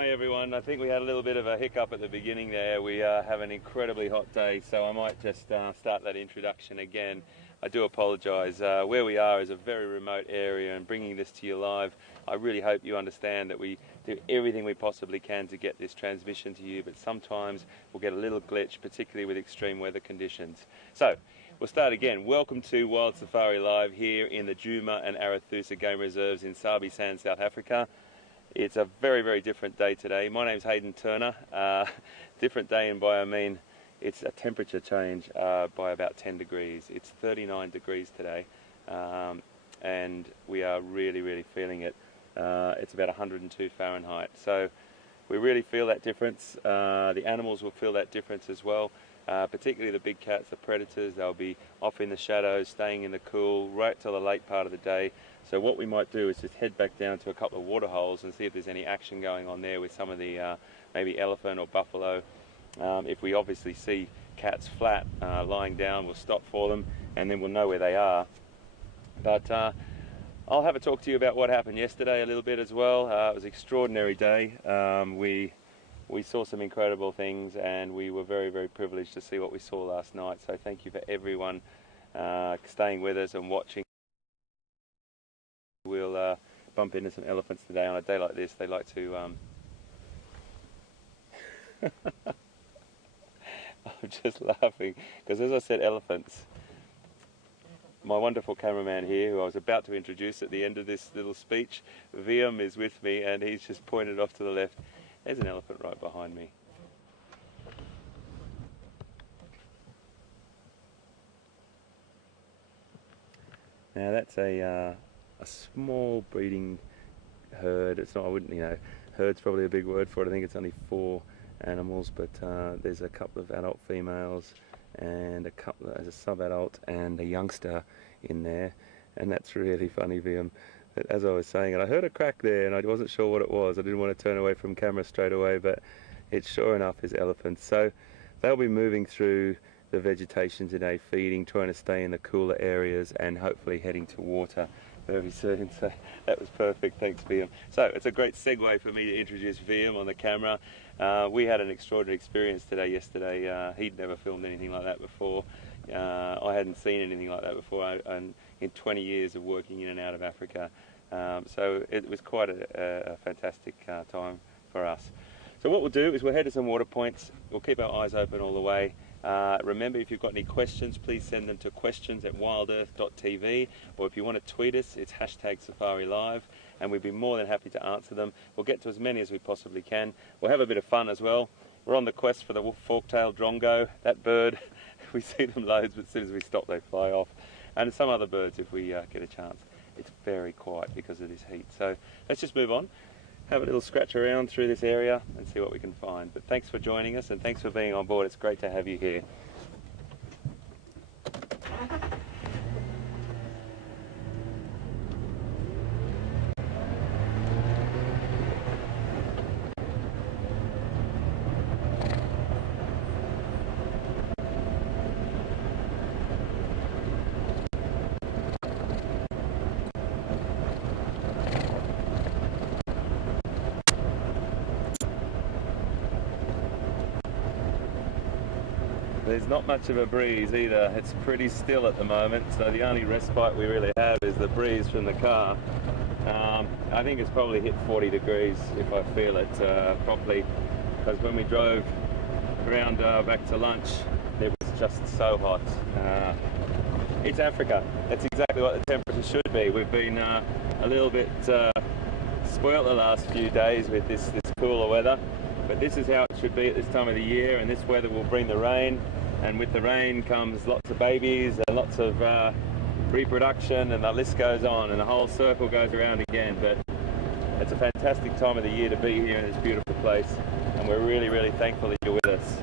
Hi everyone, I think we had a little bit of a hiccup at the beginning there. We have an incredibly hot day, so I might just start that introduction again. I do apologise. Where we are is a very remote area, and bringing this to you live, I really hope you understand that we do everything we possibly can to get this transmission to you, but sometimes we'll get a little glitch, particularly with extreme weather conditions. So, we'll start again. Welcome to Wild Safari Live here in the Djuma and Arathusa Game Reserves in Sabi Sand, South Africa. It's a very, very different day today. My name's Hayden Turner. Different day, and by I mean it's a temperature change by about 10 degrees. It's 39 degrees today, and we are really, really feeling it. It's about 102 Fahrenheit. So we really feel that difference. The animals will feel that difference as well, particularly the big cats, the predators. They'll be off in the shadows, staying in the cool right till the late part of the day. So what we might do is just head back down to a couple of water holes and see if there's any action going on there with some of the maybe elephant or buffalo. If we obviously see cats flat lying down, we'll stop for them and then we'll know where they are. But I'll have a talk to you about what happened yesterday a little bit as well. It was an extraordinary day. We saw some incredible things, and we were very, very privileged to see what we saw last night. So thank you for everyone staying with us and watching. We'll bump into some elephants today. On a day like this, they like to I'm just laughing because, as I said, elephants. My wonderful cameraman here, who I was about to introduce at the end of this little speech, Viam, is with me, and he's just pointed off to the left. There's an elephant right behind me. Now that's a small breeding herd. It's not, I wouldn't, herd's probably a big word for it. I think it's only 4 animals, but there's a couple of adult females and a couple as a sub-adult and a youngster in there, and that's really funny, Viam. As I was saying, and I heard a crack there and I wasn't sure what it was. I didn't want to turn away from camera straight away, but it sure enough is elephants. So they'll be moving through the vegetation today, feeding, trying to stay in the cooler areas and hopefully heading to water very soon. So that was perfect, thanks Viam. So it's a great segue for me to introduce Viam on the camera. We had an extraordinary experience yesterday. He'd never filmed anything like that before. I hadn't seen anything like that before and in 20 years of working in and out of Africa. So it was quite a fantastic time for us. So what we'll do is we'll head to some water points. We'll keep our eyes open all the way. Remember, if you've got any questions, please send them to questions@WildEarth.tv, or if you want to tweet us, it's #SafariLive, and we'd be more than happy to answer them. We'll get to as many as we possibly can. We'll have a bit of fun as well. We're on the quest for the fork-tailed drongo. That bird, we see them loads, but as soon as we stop, they fly off. And some other birds if we get a chance. It's very quiet because of this heat. So let's just move on. Have a little scratch around through this area and see what we can find. But thanks for joining us and thanks for being on board. It's great to have you here. There's not much of a breeze either. It's pretty still at the moment, so the only respite we really have is the breeze from the car. I think it's probably hit 40 degrees if I feel it properly, because when we drove around back to lunch, it was just so hot. It's Africa. That's exactly what the temperature should be. We've been a little bit spoilt the last few days with this cooler weather. But this is how it should be at this time of the year, and this weather will bring the rain, and with the rain comes lots of babies and lots of reproduction, and the list goes on, and the whole circle goes around again. But it's a fantastic time of the year to be here in this beautiful place, and we're really, really thankful that you're with us.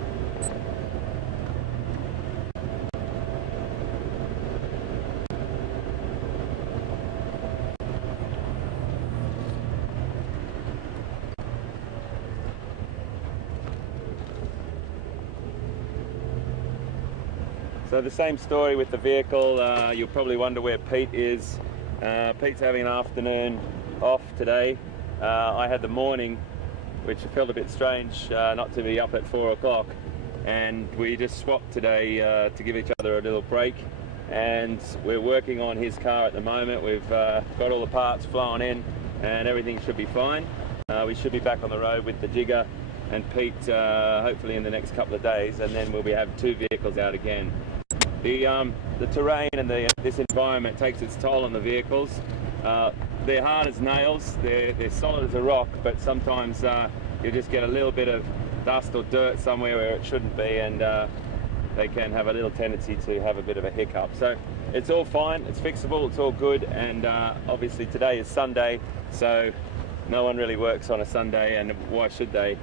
So the same story with the vehicle. You'll probably wonder where Pete is. Pete's having an afternoon off today. I had the morning which felt a bit strange not to be up at 4 o'clock. And we just swapped today to give each other a little break. And we're working on his car at the moment. We've got all the parts flowing in and everything should be fine. We should be back on the road with the Jigger and Pete hopefully in the next couple of days, and then we'll have 2 vehicles out again. The terrain and this environment takes its toll on the vehicles. They're hard as nails, they're solid as a rock, but sometimes you just get a little bit of dust or dirt somewhere where it shouldn't be, and they can have a little tendency to have a bit of a hiccup. So it's all fine, it's fixable, it's all good, and obviously today is Sunday, so no one really works on a Sunday, and why should they?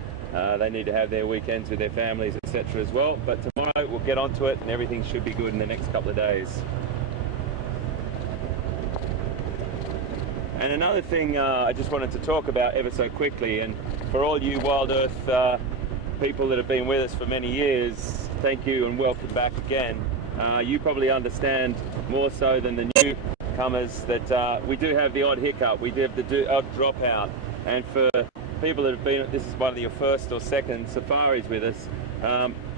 They need to have their weekends with their families, etc. as well. But tomorrow we'll get onto it and everything should be good in the next couple of days. And another thing I just wanted to talk about ever so quickly, and for all you Wild Earth people that have been with us for many years, thank you and welcome back again. You probably understand more so than the newcomers that we do have the odd hiccup, we do have the odd dropout, and for people that have been, this is one of your first or second safaris with us,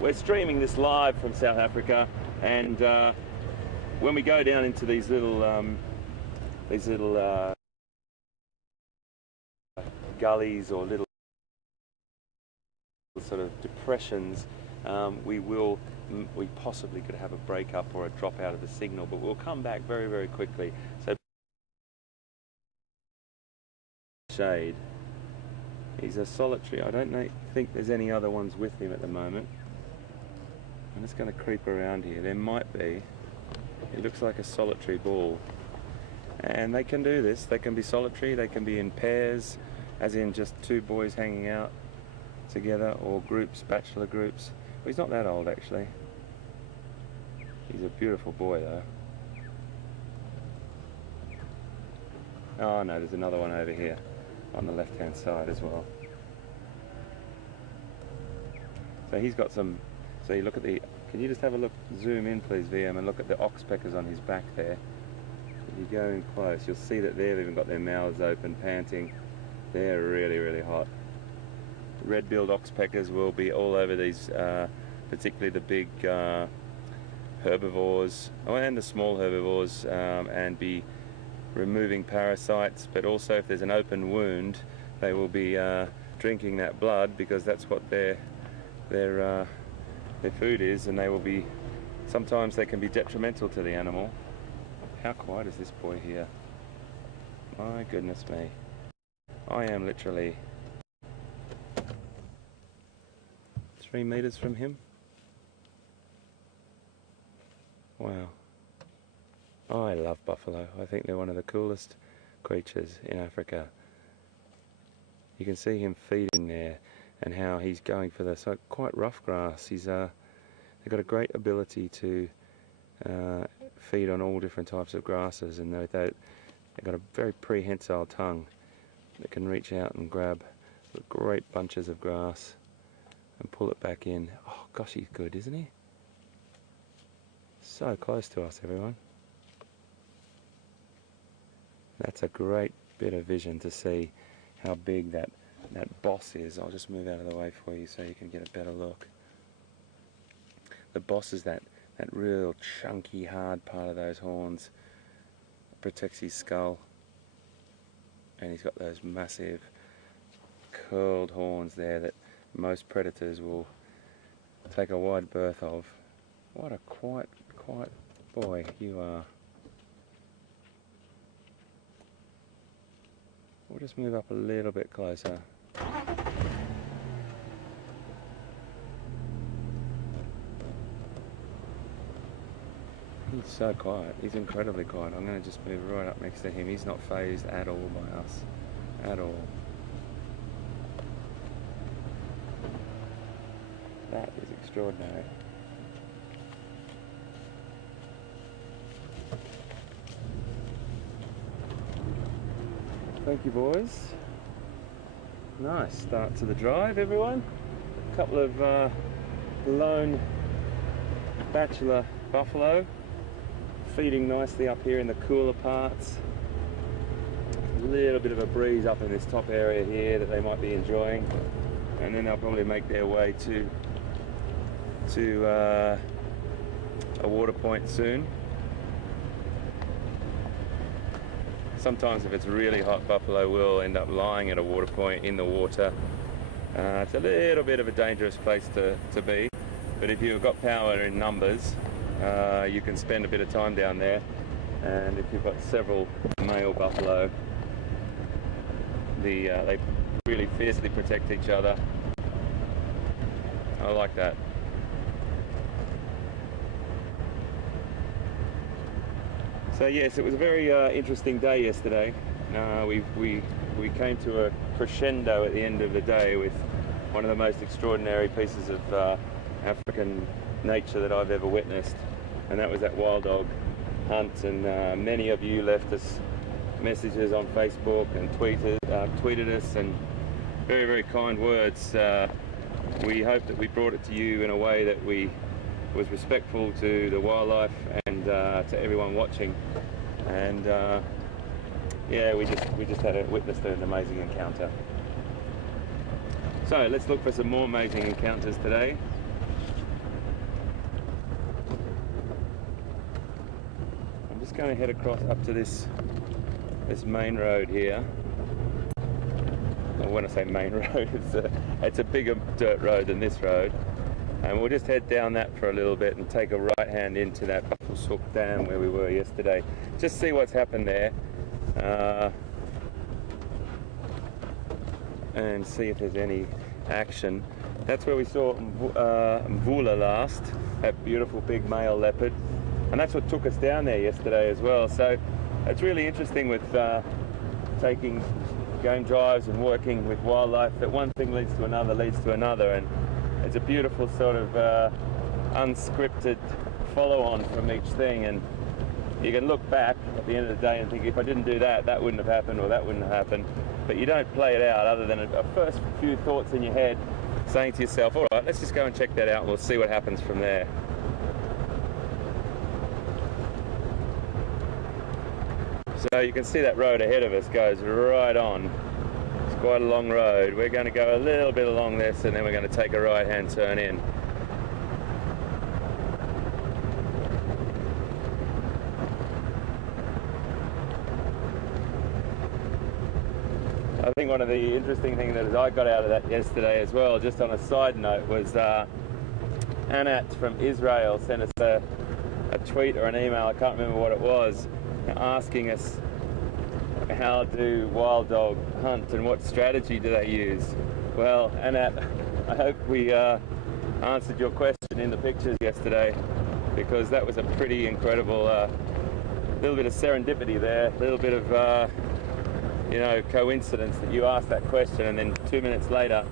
we're streaming this live from South Africa, and when we go down into these little gullies or little sort of depressions, we possibly could have a breakup or a drop out of the signal, but we'll come back very, very quickly. So shade. He's a solitary. I don't think there's any other ones with him at the moment. I'm just going to creep around here. There might be. It looks like a solitary bull. And they can do this. They can be solitary, they can be in pairs, as in just 2 boys hanging out together, or groups, bachelor groups. Well, he's not that old actually. He's a beautiful boy though. Oh no, there's another one over here on the left hand side as well. So he's got some, so you look at the, can you just have a look, zoom in please VM, and look at the oxpeckers on his back there. If you go in close, you'll see that they've even got their mouths open, panting. They're really, really hot. Red-billed oxpeckers will be all over these, particularly the big herbivores, and the small herbivores, and be removing parasites, but also if there's an open wound, they will be drinking that blood, because that's what their food is, and they will be, sometimes they can be detrimental to the animal. How quiet is this boy here? My goodness me. I am literally 3 meters from him. Wow. I love buffalo. I think they're one of the coolest creatures in Africa. You can see him feeding there, and how he's going for the quite rough grass. They've got a great ability to feed on all different types of grasses, and they've got a very prehensile tongue that can reach out and grab great bunches of grass and pull it back in. Oh gosh, he's good, isn't he? So close to us, everyone. That's a great bit of vision to see how big that boss is. I'll just move out of the way for you so you can get a better look. The boss is that real chunky, hard part of those horns. It protects his skull. And he's got those massive curled horns there that most predators will take a wide berth of. What a quiet boy you are. We'll just move up a little bit closer. He's so quiet. He's incredibly quiet. I'm going to just move right up next to him. He's not fazed at all by us. At all. That is extraordinary. Thank you, boys. Nice start to the drive, everyone. A couple of lone bachelor buffalo feeding nicely up here in the cooler parts. little bit of a breeze up in this top area here that they might be enjoying, and then they'll probably make their way to a water point soon. Sometimes if it's really hot, buffalo will end up lying at a water point in the water. It's a little bit of a dangerous place to be, but if you've got power in numbers, you can spend a bit of time down there, and if you've got several male buffalo, they really fiercely protect each other. I like that. So yes, it was a very interesting day yesterday. We came to a crescendo at the end of the day with one of the most extraordinary pieces of African nature that I've ever witnessed, and that was that wild dog hunt. And many of you left us messages on Facebook and tweeted us, and very, very kind words. We hope that we brought it to you in a way that was respectful to the wildlife and to everyone watching. And yeah, we just witnessed an amazing encounter. So let's look for some more amazing encounters today. I'm just going to head across up to this main road here. Well, when I say main road, it's a bigger dirt road than this road. And we'll just head down that for a little bit and take a right hand into that Arathusa Dam where we were yesterday. Just see what's happened there. And see if there's any action. That's where we saw Mvula last, that beautiful big male leopard. And that's what took us down there yesterday as well. So it's really interesting with taking game drives and working with wildlife, that one thing leads to another, and it's a beautiful sort of unscripted follow-on from each thing. And you can look back at the end of the day and think, if I didn't do that, that wouldn't have happened, or that wouldn't have happened. But you don't play it out other than a first few thoughts in your head, saying to yourself, all right, let's just go and check that out and we'll see what happens from there. So you can see that road ahead of us goes right on. It's quite a long road. We're going to go a little bit along this, and then we're going to take a right-hand turn in. I think one of the interesting things that I got out of that yesterday as well, just on a side note, was Nat from Israel sent us a tweet or an email, I can't remember what it was, asking us how do wild dog hunt and what strategy do they use. Well, Nat, I hope we answered your question in the pictures yesterday, because that was a pretty incredible little bit of serendipity there, a little bit of you know, coincidence that you asked that question, and then 2 minutes later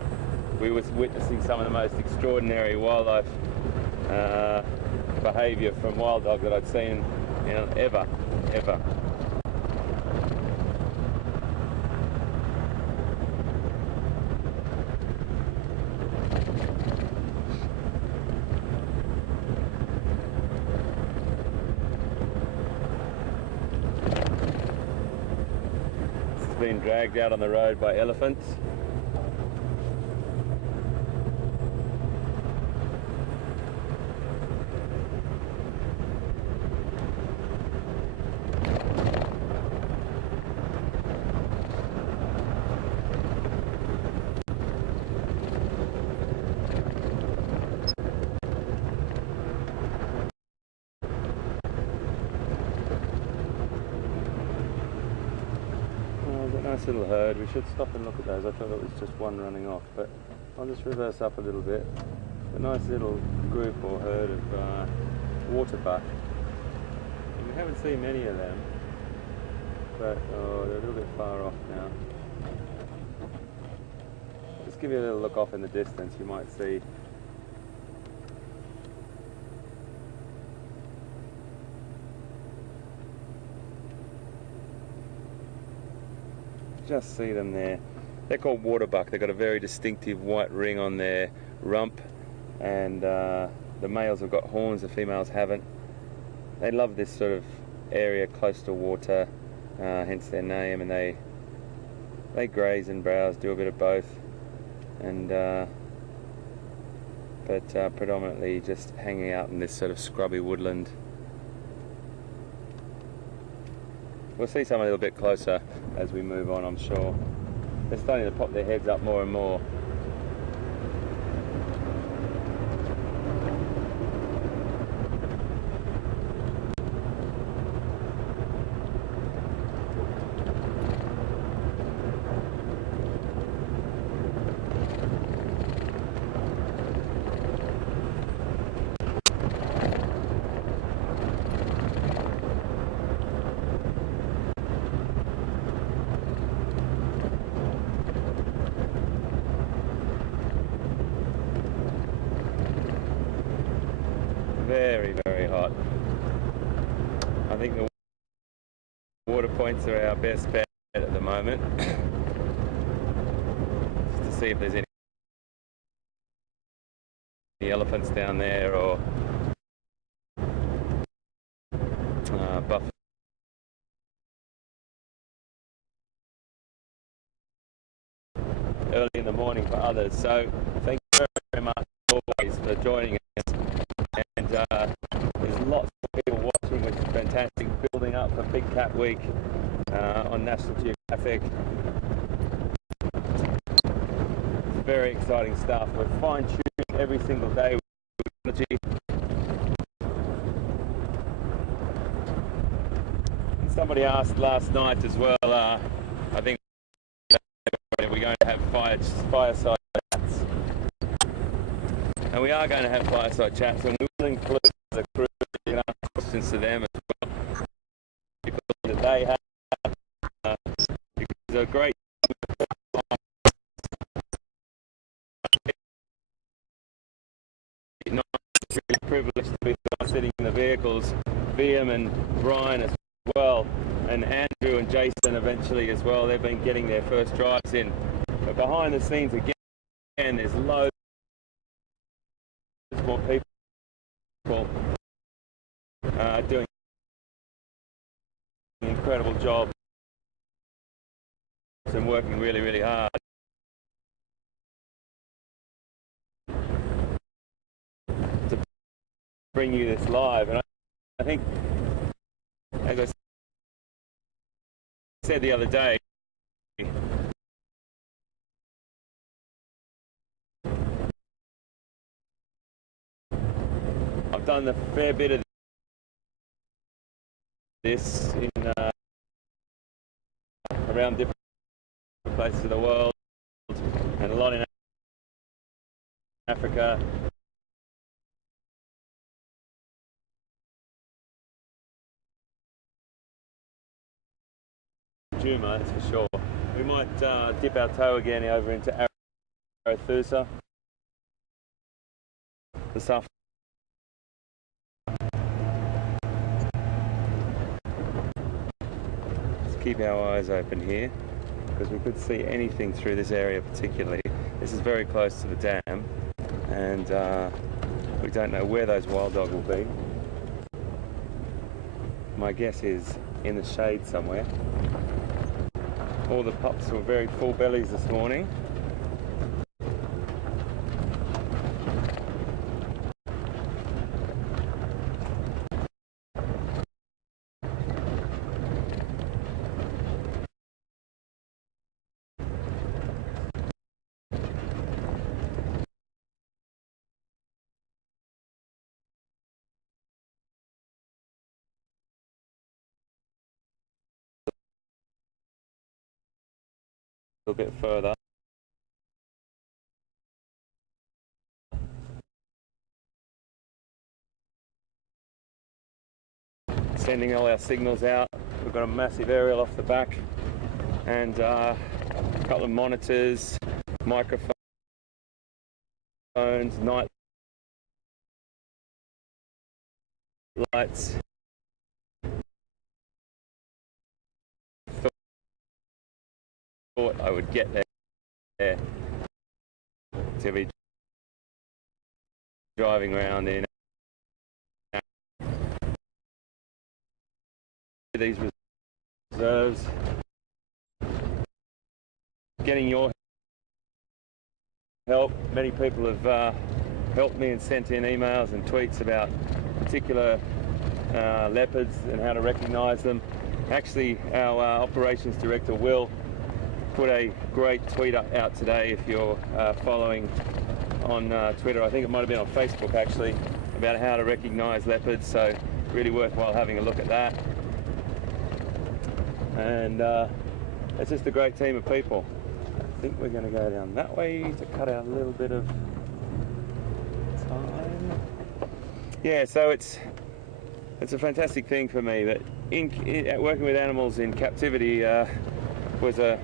we was witnessing some of the most extraordinary wildlife behaviour from wild dog that I'd seen, you know, ever. Been dragged out on the road by elephants. Nice little herd. We should stop and look at those. I thought it was just one running off, but I'll just reverse up a little bit. A nice little group or herd of water buck. We haven't seen many of them, but they're a little bit far off now. Just give you a little look off in the distance, you might see. Just see them there. They're called water buck. They've got a very distinctive white ring on their rump, and the males have got horns, the females haven't. They love this sort of area close to water, hence their name, and they they graze and browse, do a bit of both, and but predominantly just hanging out in this sort of scrubby woodland. We'll see some a little bit closer as we move on, I'm sure. They're starting to pop their heads up more and more. Very, very hot. I think the water points are our best bet at the moment. Just to see if there's any elephants down there or buffalo. Early in the morning for others. So thank you very much always for joining us. And there's lots of people watching, which is fantastic, building up for Big Cat Week on National Geographic. It's very exciting stuff. We're fine-tuning every single day with technology. And somebody asked last night as well, I think, are we going to have fireside chats? And we are going to have fireside chats, and we will include the crew and ask questions to them as well, because that they have because they're great. Not really privileged to be sitting in the vehicles, VM and Brian as well, and Andrew and Jason eventually as well. They've been getting their first drives in, but behind the scenes again, there's loads more people doing an incredible job and working really, really hard to bring you this live. And I think, as I said the other day, I've done a fair bit of this in around different places of the world, and a lot in Africa. Djuma, that's for sure. We might dip our toe again over into Arathusa this afternoon. Let's keep our eyes open here, because we could see anything through this area particularly. This is very close to the dam, and we don't know where those wild dog will be. My guess is in the shade somewhere. All the pups were very full bellies this morning. A little bit further. Sending all our signals out. We've got a massive aerial off the back, and a couple of monitors, microphones, night lights. Thought I would get there to be driving around in these reserves. getting your help. Many people have helped me and sent in emails and tweets about particular leopards and how to recognise them. Actually, our operations director Will put a great tweet out today, if you're following on Twitter. I think it might have been on Facebook actually, about how to recognise leopards, so really worthwhile having a look at that. And it's just a great team of people. I think we're going to go down that way to cut out a little bit of time. Yeah, so it's a fantastic thing for me that working with animals in captivity was a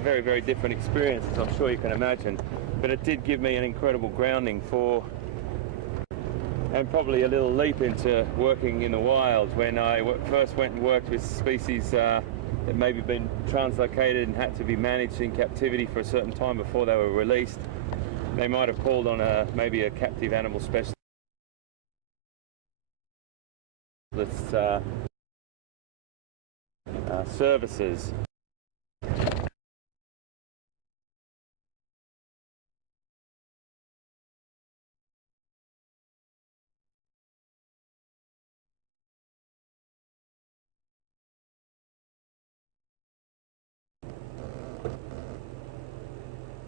very, very different experience, as I'm sure you can imagine. But it did give me an incredible grounding for, and probably a little leap into working in the wild. When I first went and worked with species that maybe been translocated and had to be managed in captivity for a certain time before they were released, they might have called on maybe a captive animal specialist services.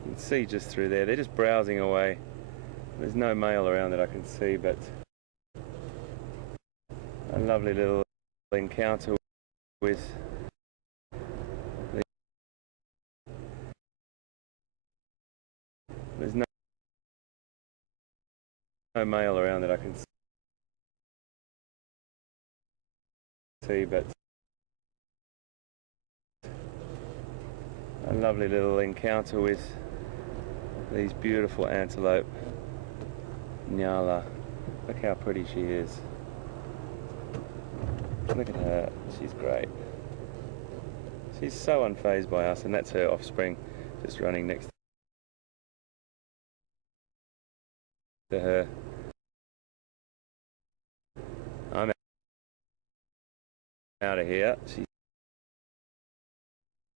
You can see just through there, they're just browsing away. There's no male around that I can see, but a lovely little encounter with there's no male around that I can see, but a lovely little encounter with these beautiful antelope. Nyala, look how pretty she is. Look at her, she's great. She's so unfazed by us, and that's her offspring just running next to her. I'm out of here, she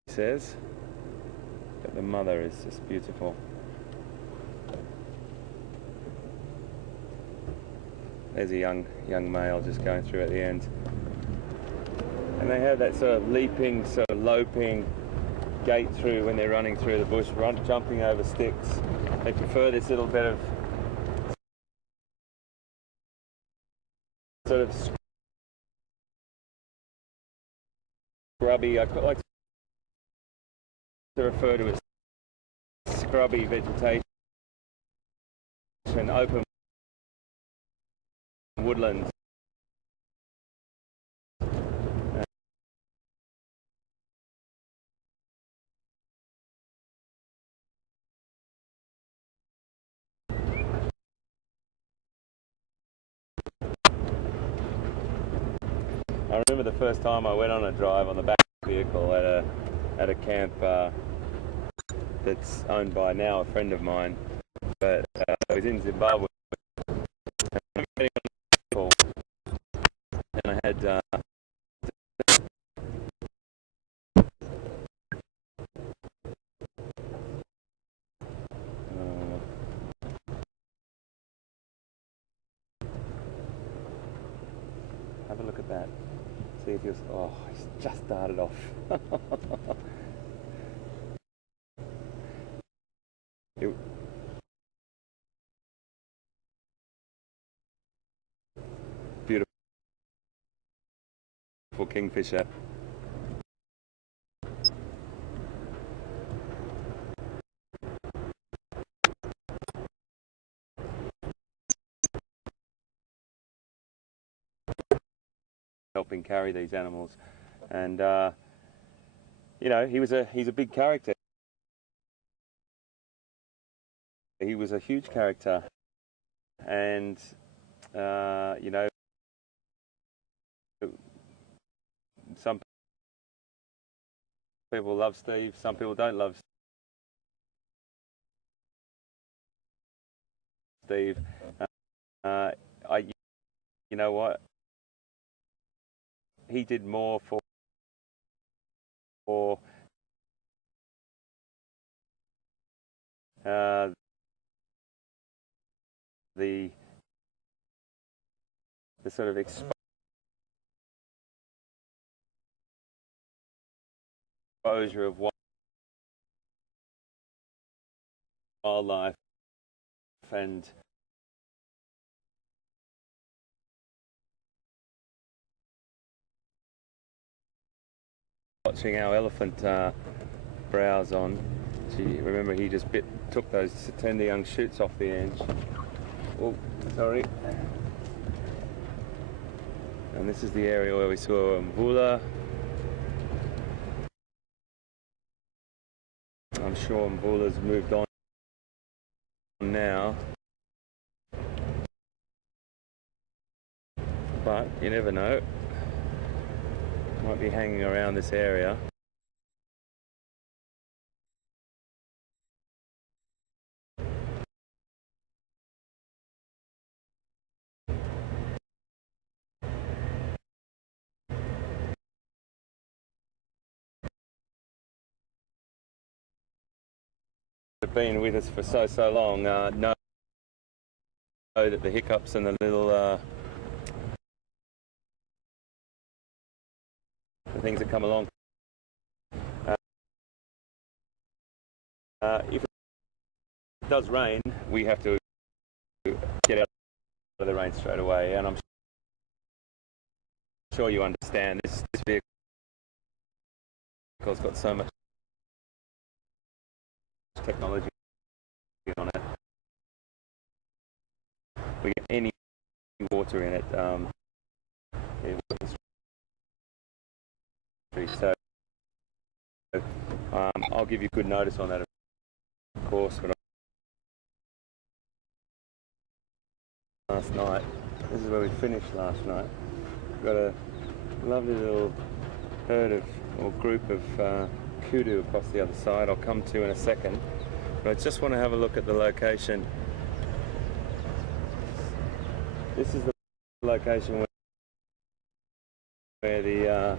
says, but the mother is just beautiful. There's a young male just going through at the end. And they have that sort of leaping, sort of loping gait through when they're running through the bush, jumping over sticks. They prefer this little bit of sort of scrubby, I like to refer to it as scrubby vegetation, open woodlands. I remember the first time I went on a drive on the back vehicle at a camp that's owned by now a friend of mine, but I was in Zimbabwe, and I had have a look at that. See if you're. Oh, it's just started off. Beautiful kingfisher. Helping carry these animals, and you know, he's a big character. He was a huge character, and you know, some people love Steve, some people don't love Steve. You know what? He did more for the sort of exposure of wildlife and watching our elephant browse on. Remember, he just took those tender young shoots off the edge. Oh, sorry. And this is the area where we saw Mvula. I'm sure Mvula's moved on now, but you never know. Might be hanging around this area. Been with us for so long, know that the hiccups and the little the things that come along. If it does rain, we have to get out of the rain straight away, and I'm sure you understand this vehicle's got so much technology on it. We get any water in it, so I'll give you good notice on that, of course. But last night, this is where we finished last night. We've got a lovely little herd of, or group of kudu across the other side I'll come to in a second, but I just want to have a look at the location. This is the location where the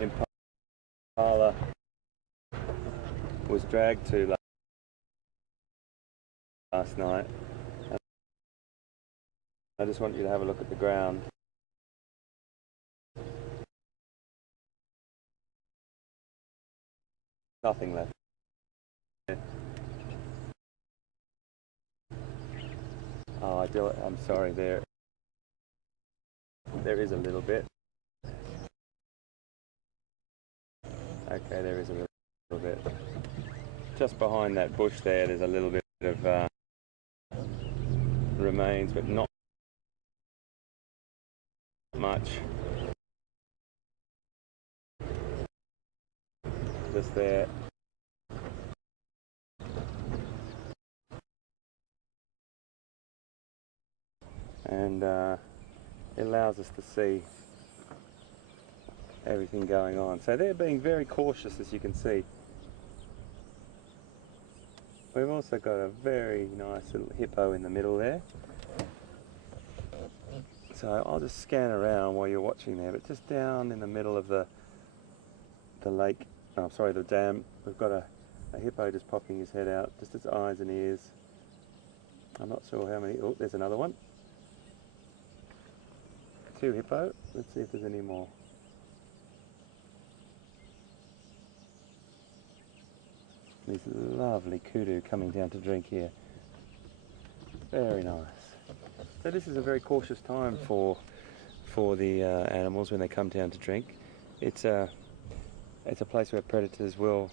impala was dragged to last night. I just want you to have a look at the ground. Nothing left. Oh, I'm sorry, there is a little bit. Okay, there is a little bit. Just behind that bush there's a little bit of remains, but not much. Just there. And it allows us to see everything going on. So they're being very cautious, as you can see. We've also got a very nice little hippo in the middle there. So I'll just scan around while you're watching there, but just down in the middle of the lake, oh, sorry, the dam, we've got a hippo just popping his head out, just its eyes and ears. I'm not sure how many. Oh, there's another one. 2 hippo. Let's see if there's any more. These lovely kudu coming down to drink here. Very nice. So this is a very cautious time for the animals when they come down to drink. It's a place where predators will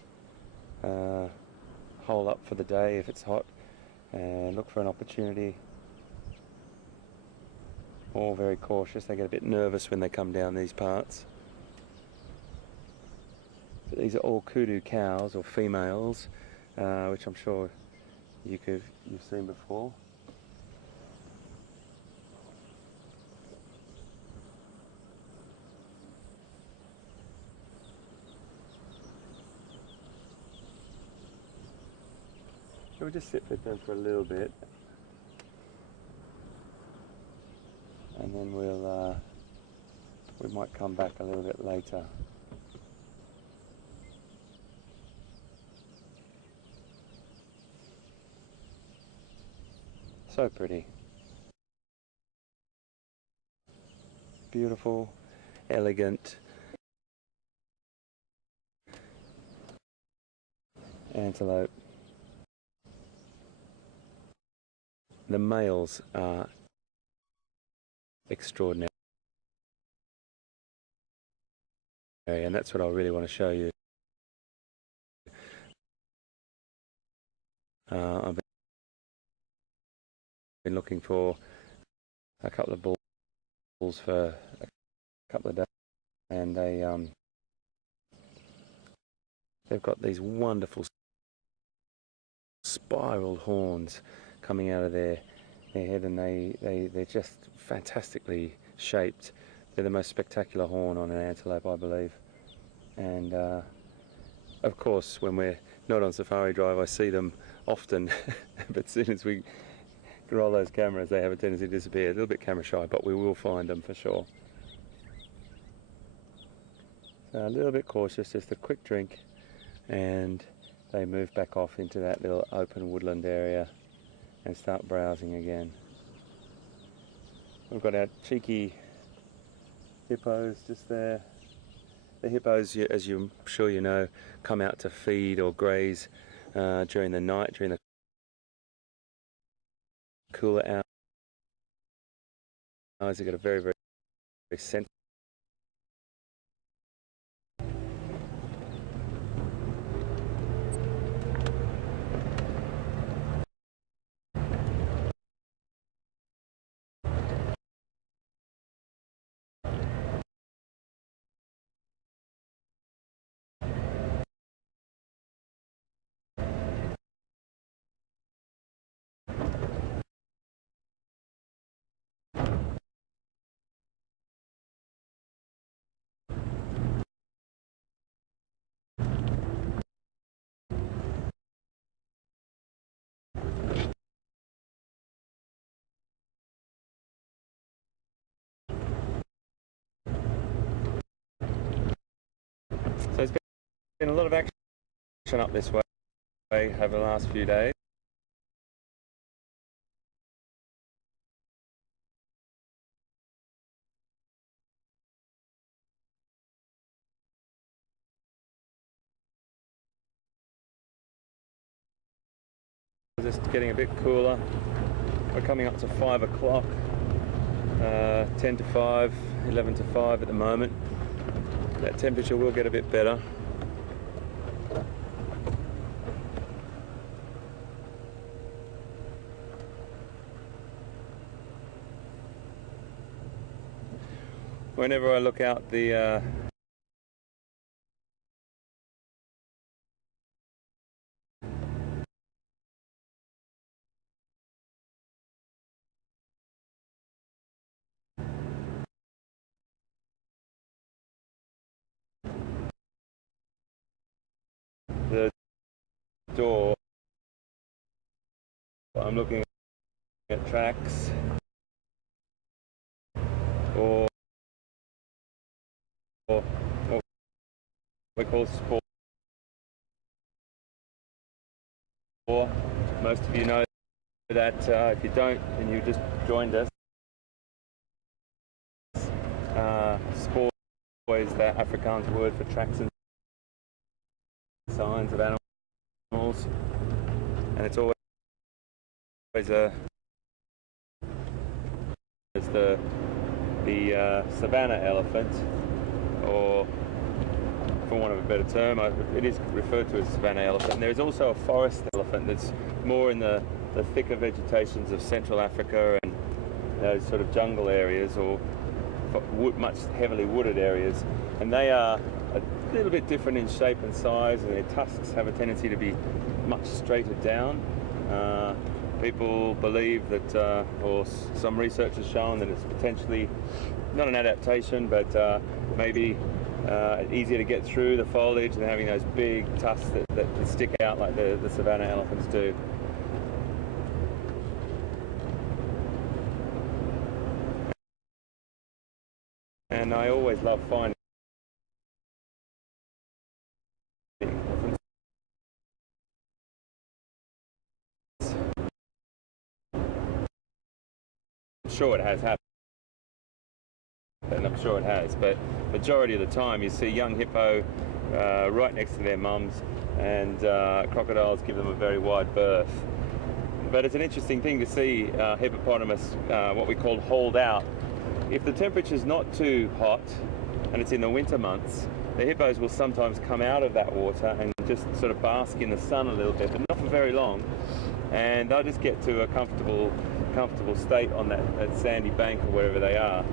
hole up for the day if it's hot and look for an opportunity. All very cautious. They get a bit nervous when they come down these parts. But these are all kudu cows or females, which I'm sure you've seen before. Shall we just sit with them for a little bit, and then we might come back a little bit later. So pretty. Beautiful, elegant antelope. The males are extraordinary, and that's what I really want to show you. I've been looking for a couple of bulls for a couple of days, and they've got these wonderful spiraled horns coming out of their head, and they're just fantastically shaped. They're the most spectacular horn on an antelope, I believe. And of course, when we're not on safari drive, I see them often, but as soon as we roll those cameras, they have a tendency to disappear. A little bit camera shy, but we will find them for sure. So a little bit cautious, just a quick drink, and they move back off into that little open woodland area and start browsing again. We've got our cheeky hippos just there. The hippos, as I'm sure you know, come out to feed or graze during the night, during the cooler hours. They've got a very, very sensitive. So there's been a lot of action up this way over the last few days. Just getting a bit cooler. We're coming up to 5 o'clock, 10 to 5, 11 to 5 at the moment. That temperature will get a bit better. Whenever I look out the door, I'm looking at tracks or what we call spore. Most of you know that if you don't and you just joined us, spore is the Afrikaans word for tracks and signs of animals, and it's always as the savannah elephant, or for want of a better term, it is referred to as savannah elephant. And there is also a forest elephant that's more in the thicker vegetations of Central Africa and those sort of jungle areas, or much heavily wooded areas, and they are a little bit different in shape and size, and their tusks have a tendency to be much straighter down. People believe that, or some research has shown that it's potentially not an adaptation, but maybe easier to get through the foliage than having those big tusks that stick out like the savannah elephants do. And I always love finding sure it has happened, and I'm sure it has, but majority of the time you see young hippo right next to their mums, and crocodiles give them a very wide berth. But it's an interesting thing to see hippopotamus, what we call hauled out. If the temperature's not too hot and it's in the winter months, the hippos will sometimes come out of that water and just sort of bask in the sun a little bit, but not for very long, and they'll just get to a comfortable state on that sandy bank or wherever they are,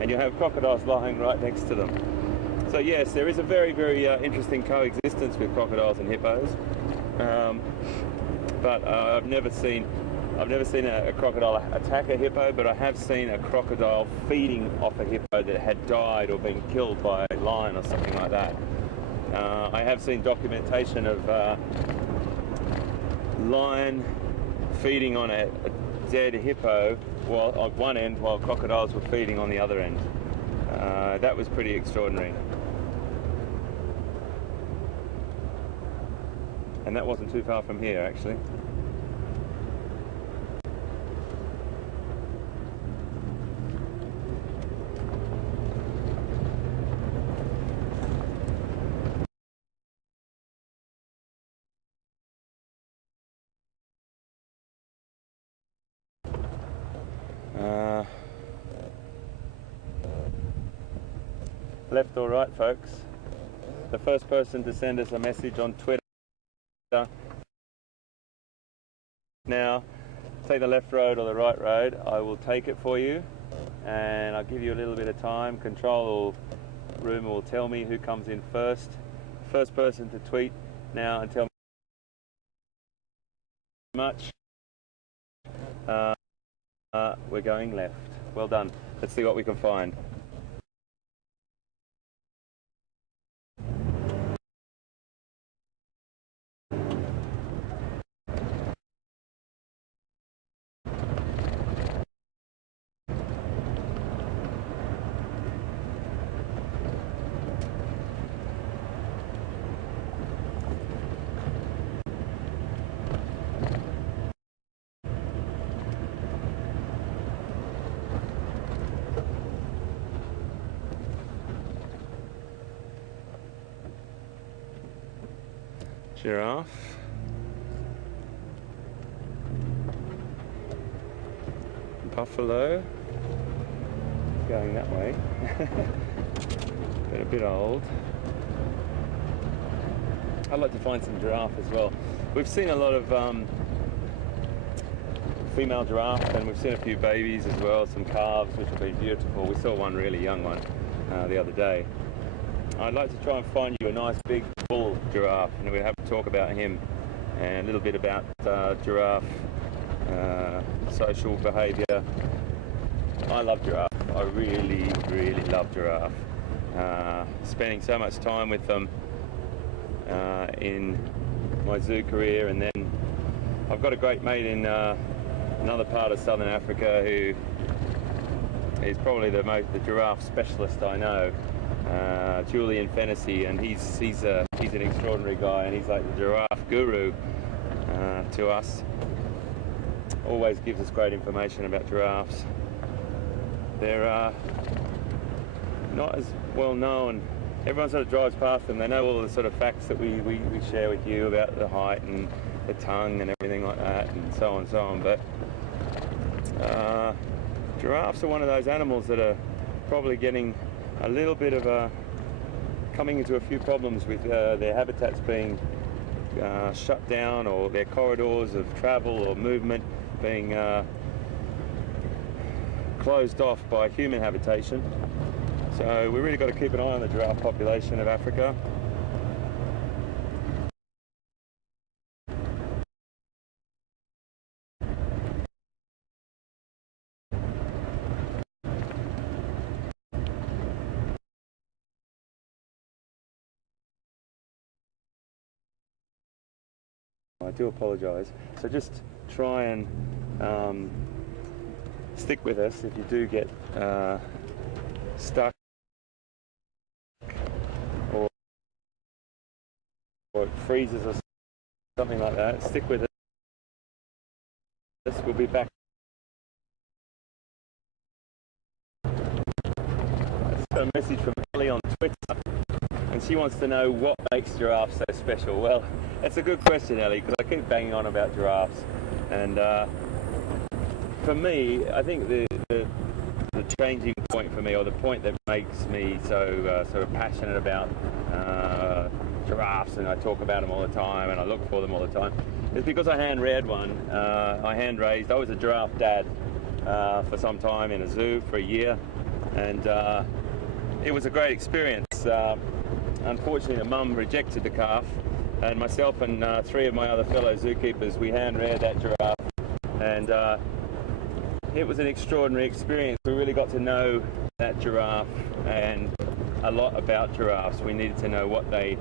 and you'll have crocodiles lying right next to them. So yes, there is a very, very interesting coexistence with crocodiles and hippos, but I've never seen a crocodile attack a hippo, but I have seen a crocodile feeding off a hippo that had died or been killed by a lion or something like that. I have seen documentation of lion feeding on a dead hippo on one end while crocodiles were feeding on the other end. That was pretty extraordinary. And that wasn't too far from here, actually. Left or right, folks? The first person to send us a message on Twitter now, take the left road or the right road. I will take it for you, and I'll give you a little bit of time. Control room will tell me who comes in first. First person to tweet now and tell me much. We're going left. Well done. Let's see what we can find. Giraffe. Buffalo. Going that way. They're a bit old. I'd like to find some giraffe as well. We've seen a lot of female giraffe, and we've seen a few babies as well, some calves which have been beautiful. We saw one really young one the other day. I'd like to try and find you a nice big bull giraffe, and we'll have to talk about him and a little bit about giraffe social behaviour. I love giraffe. I really, really love giraffe. Spending so much time with them in my zoo career, and then I've got a great mate in another part of southern Africa who is probably the giraffe specialist I know. Julian Fennessy, and he's an extraordinary guy, and he's like the giraffe guru to us. Always gives us great information about giraffes. They're not as well known. Everyone sort of drives past them. They know all the sort of facts that we share with you about the height and the tongue and everything like that, and so on and so on. But giraffes are one of those animals that are probably getting a little bit of coming into a few problems with their habitats being shut down, or their corridors of travel or movement being closed off by human habitation. So we've really got to keep an eye on the giraffe population of Africa. I do apologise. So just try and stick with us if you do get stuck or it freezes or something like that. Stick with us. We'll be back got a message from Ellie on Twitter, and she wants to know what makes giraffes so special. Well, that's a good question, Ellie, because I keep banging on about giraffes, and for me, I think the changing point for me, or the point that makes me so sort of passionate about giraffes, and I talk about them all the time, and I look for them all the time, is because I hand-reared one. I hand-raised. I was a giraffe dad for some time in a zoo for a year, and it was a great experience. Unfortunately, the mum rejected the calf, and myself and 3 of my other fellow zookeepers, we hand-reared that giraffe, and it was an extraordinary experience. We really got to know that giraffe and a lot about giraffes. We needed to know what they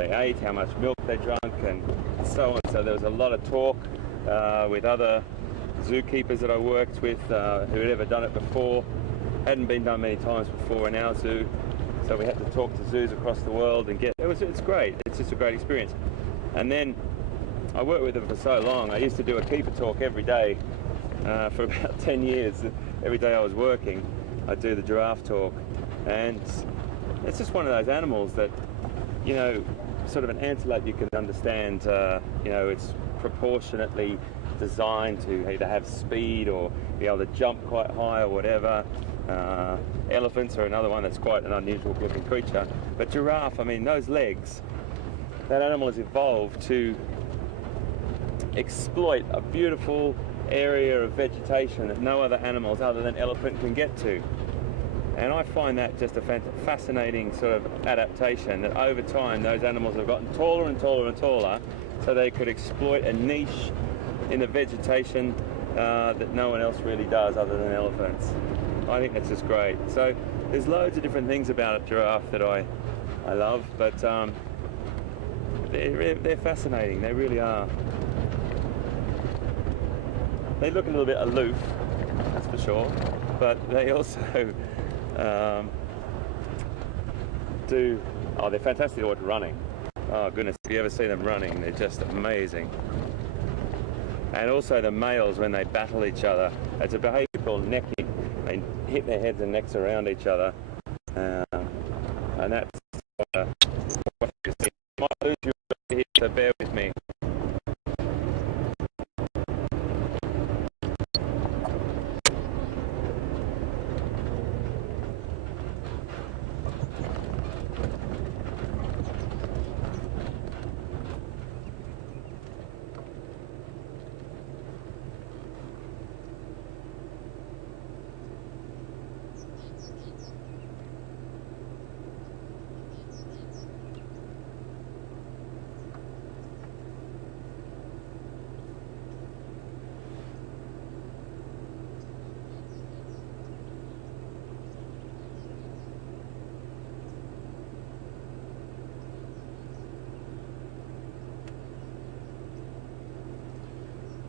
ate, how much milk they drank, and so on. So there was a lot of talk with other zookeepers that I worked with who had ever done it before. Hadn't been done many times before in our zoo, so we had to talk to zoos across the world and it's great. It's just a great experience. And then I worked with them for so long. I used to do a keeper talk every day for about 10 years. Every day I was working, I'd do the giraffe talk, and it's just one of those animals that, you know, sort of an antelope you can understand, you know, it's proportionately designed to either have speed or be able to jump quite high or whatever. Elephants are another one that's quite an unusual looking creature. But giraffe, I mean, those legs, that animal has evolved to exploit a beautiful area of vegetation that no other animals other than elephant can get to. And I find that just a fascinating sort of adaptation, that over time those animals have gotten taller and taller and taller so they could exploit a niche in the vegetation that no one else really does other than elephants. I think that's just great. So there's loads of different things about a giraffe that I love, but they're fascinating, they really are. They look a little bit aloof, that's for sure, but they also they're fantastic at running. Oh goodness, if you ever see them running, they're just amazing. And also the males, when they battle each other, it's a behaviour called necking. They hit their heads and necks around each other, and that's what you see. I might lose you here, so bear with me.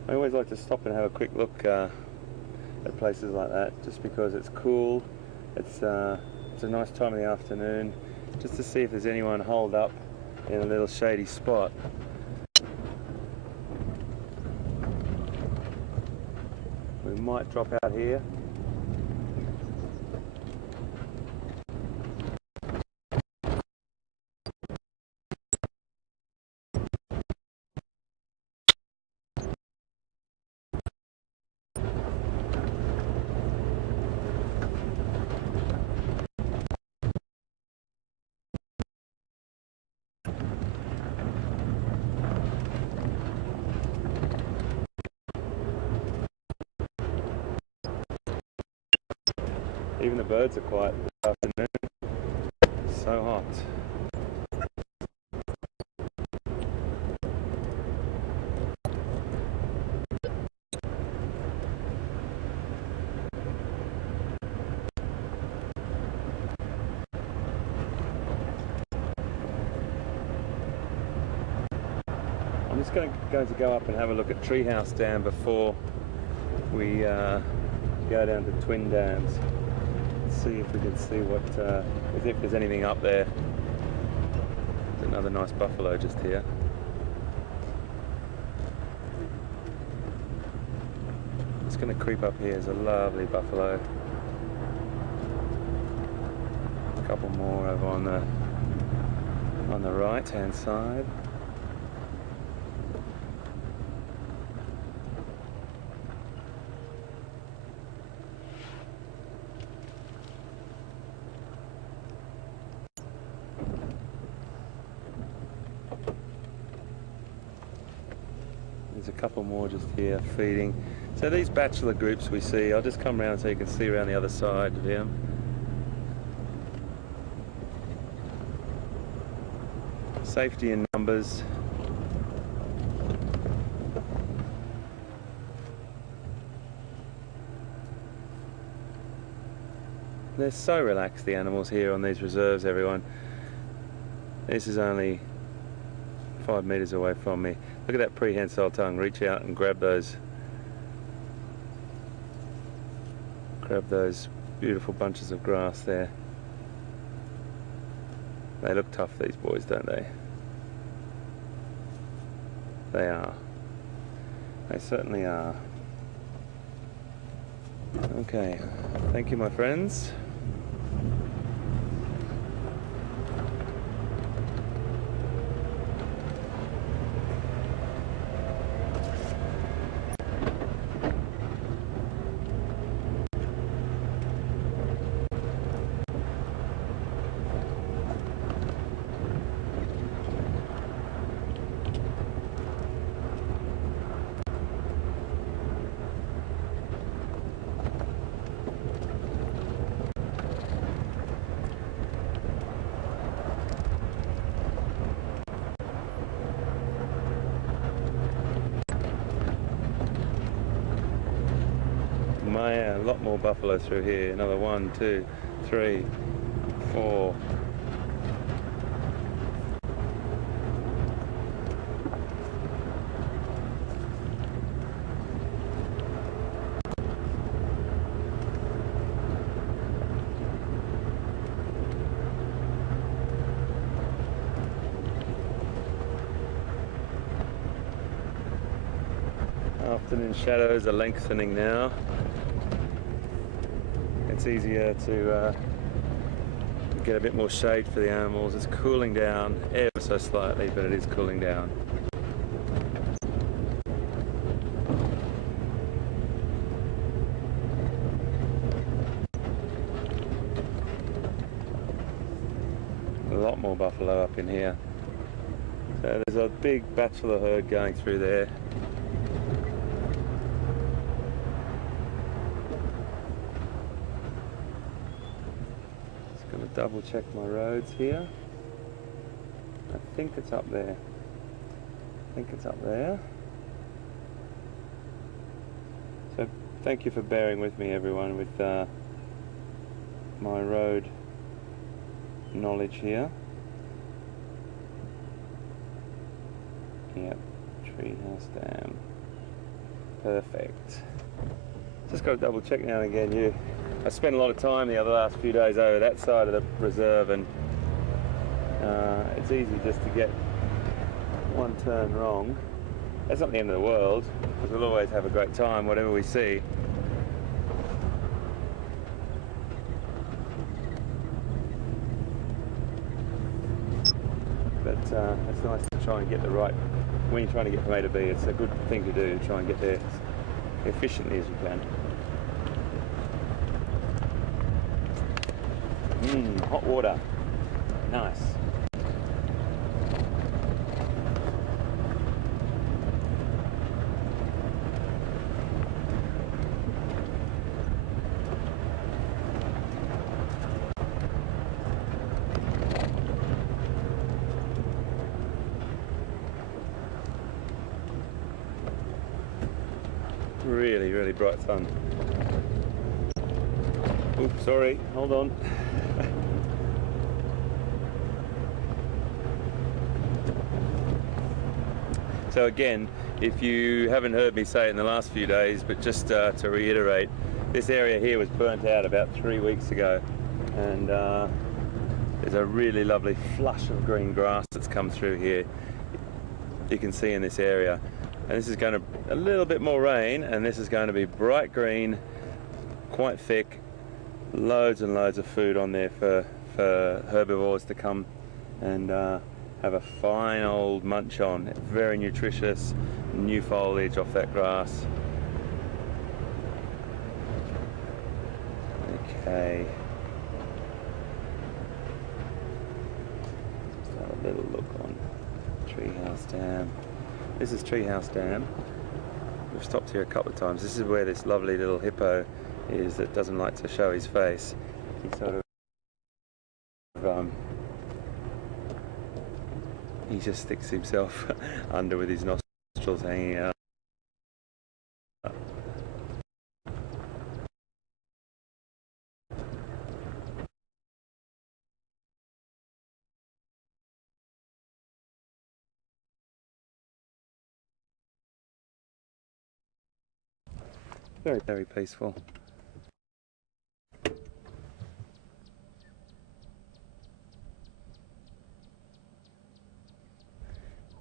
I always like to stop and have a quick look at places like that, just because it's cool. It's a nice time of the afternoon, just to see if there's anyone holed up in a little shady spot. We might drop out here. Even the birds are quiet this afternoon. So hot. I'm just going to go up and have a look at Treehouse Dam before we go down to Twin Dams. See if we can see if there's anything up there. There's another nice buffalo just here. Just going to creep up here. There's a lovely buffalo. couple more over on the right hand side. There's a couple more just here feeding. So these bachelor groups we see, I'll just come around so you can see around the other side of him. Safety in numbers. They're so relaxed, the animals here on these reserves, everyone. This is only 5 meters away from me. Look at that prehensile tongue. Reach out and grab those beautiful bunches of grass there. They look tough, these boys, don't they? They are. They certainly are. Okay, thank you, my friends. A lot more buffalo through here. Another 1, 2, 3, 4. Afternoon shadows are lengthening now. It's easier to get a bit more shade for the animals. It's cooling down ever so slightly, but it is cooling down. A lot more buffalo up in here. So there's a big bachelor herd going through there. Double check my roads here. I think it's up there. So thank you for bearing with me, everyone, with my road knowledge here. Yep, treehouse dam. Perfect. Just got to double check now and again. I spent a lot of time the last few days over that side of the reserve, and it's easy just to get one turn wrong. That's not the end of the world, because we'll always have a great time whatever we see. But it's nice to try and get the right, when you're trying to get from A to B, it's a good thing to do, to try and get there as efficiently as you can. Hot water. Nice. Really, really bright sun. Oops, sorry, hold on. So again, if you haven't heard me say it in the last few days, but just to reiterate, this area here was burnt out about 3 weeks ago, and there's a really lovely flush of green grass that's come through here. You can see in this area, and this is going to a little bit more rain, and this is going to be bright green, quite thick, loads and loads of food on there for herbivores to come and have a fine old munch on. Very nutritious, new foliage off that grass. Okay. Just have a little look on Treehouse Dam. This is Treehouse Dam. We've stopped here a couple of times. This is where this lovely little hippo is that doesn't like to show his face. He sort of he just sticks himself under with his nostrils hanging out. Very, very peaceful.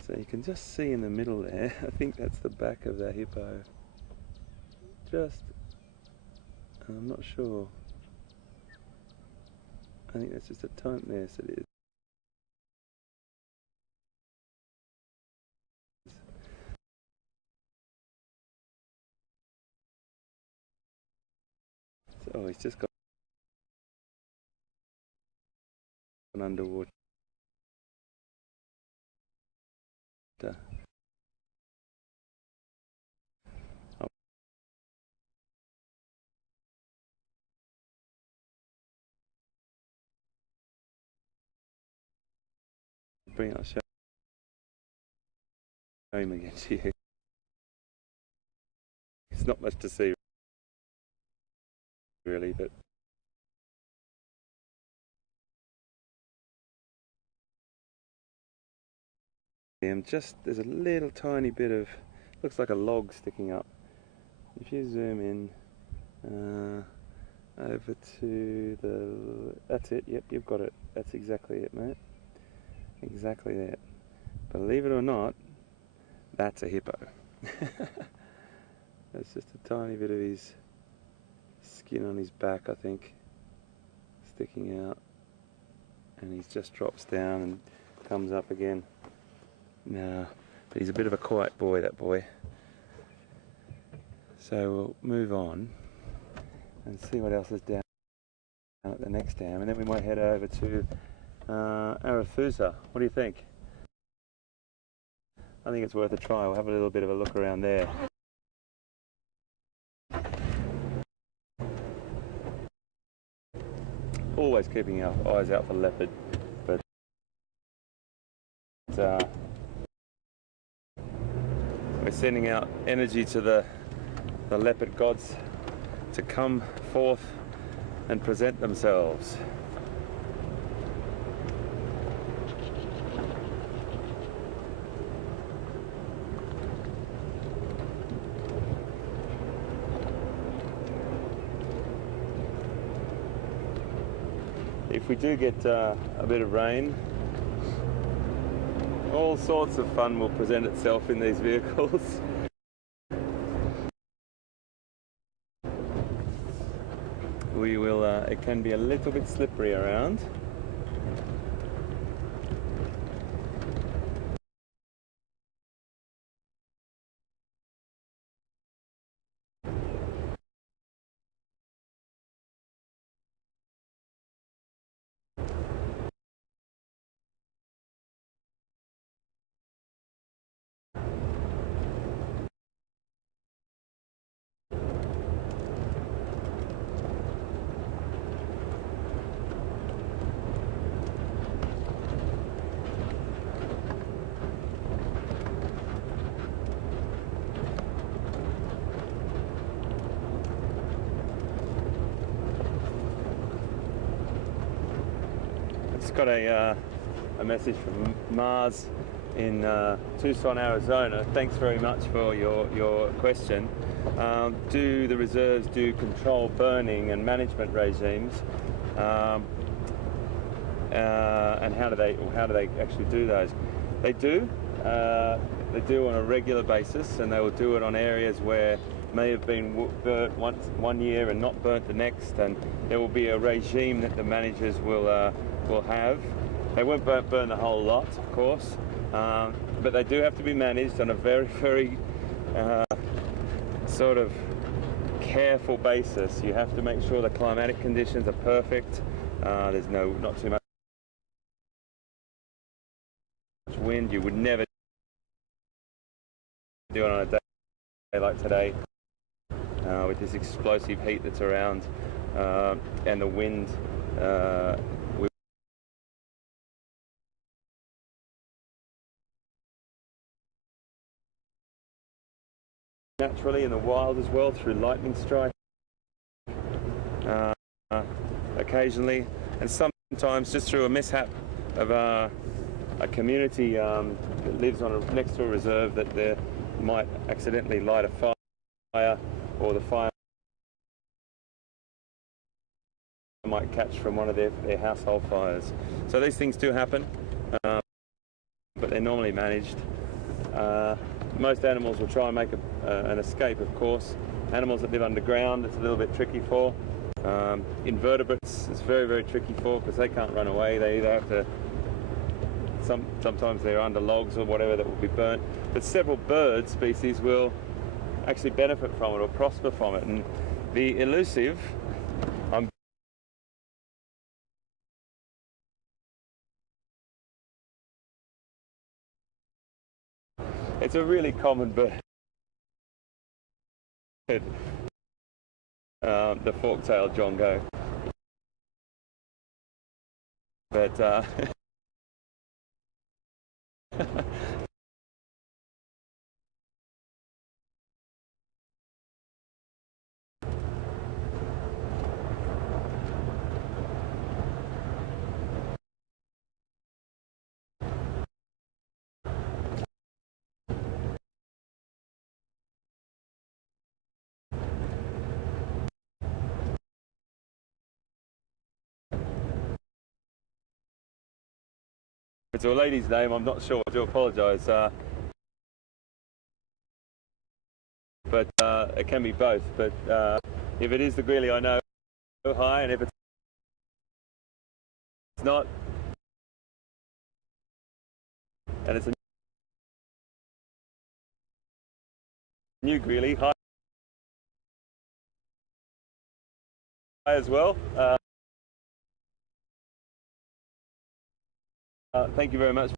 So you can just see in the middle there, I think that's the back of that hippo. I'm not sure. I think that's just a tiny, yes it is. Oh, he's just got underwater. I'll I'll show him again to you. It's not much to see really, but there's a little tiny bit of, looks like a log sticking up. If you zoom in over to that's it, yep, you've got it, that's exactly it, mate, exactly that. Believe it or not, that's a hippo. That's just a tiny bit of his skin on his back, I think, sticking out, and he just drops down and comes up again. No, but he's a bit of a quiet boy, that boy. So we'll move on and see what else is down at the next dam, and then we might head over to Arathusa. What do you think? I think it's worth a try. We'll have a little bit of a look around there. Always keeping our eyes out for leopard, but we're sending out energy to the leopard gods to come forth and present themselves. If we do get a bit of rain, all sorts of fun will present itself in these vehicles. We will, it can be a little bit slippery around. Got a message from Mars in Tucson, Arizona. Thanks very much for your question. Do the reserves do control burning and management regimes, and how do they actually do those? They do on a regular basis, and they will do it on areas where may have been burnt one year and not burnt the next, and there will be a regime that the managers will have. They won't burn the whole lot, of course, but they do have to be managed on a very, very sort of careful basis. You have to make sure the climatic conditions are perfect. There's not too much wind. You would never do it on a day like today with this explosive heat that's around and the wind. Naturally in the wild as well, through lightning strike occasionally, and sometimes just through a mishap of a community that lives next to a reserve, that they might accidentally light a fire, or the fire might catch from one of their household fires. So these things do happen, but they're normally managed. Most animals will try and make an escape, of course. Animals that live underground, it's a little bit tricky for. Invertebrates, it's very, very tricky for, because they can't run away. They either have to, sometimes they're under logs or whatever that will be burnt. But several bird species will actually benefit from it or prosper from it. And the elusive, it's a really common bird, the fork-tailed jongo. But it's a lady's name, I'm not sure, I do apologise. But it can be both. But if it is the greely, I know, hi, and if it's not, and it's a new greely, hi as well. Thank you very much. How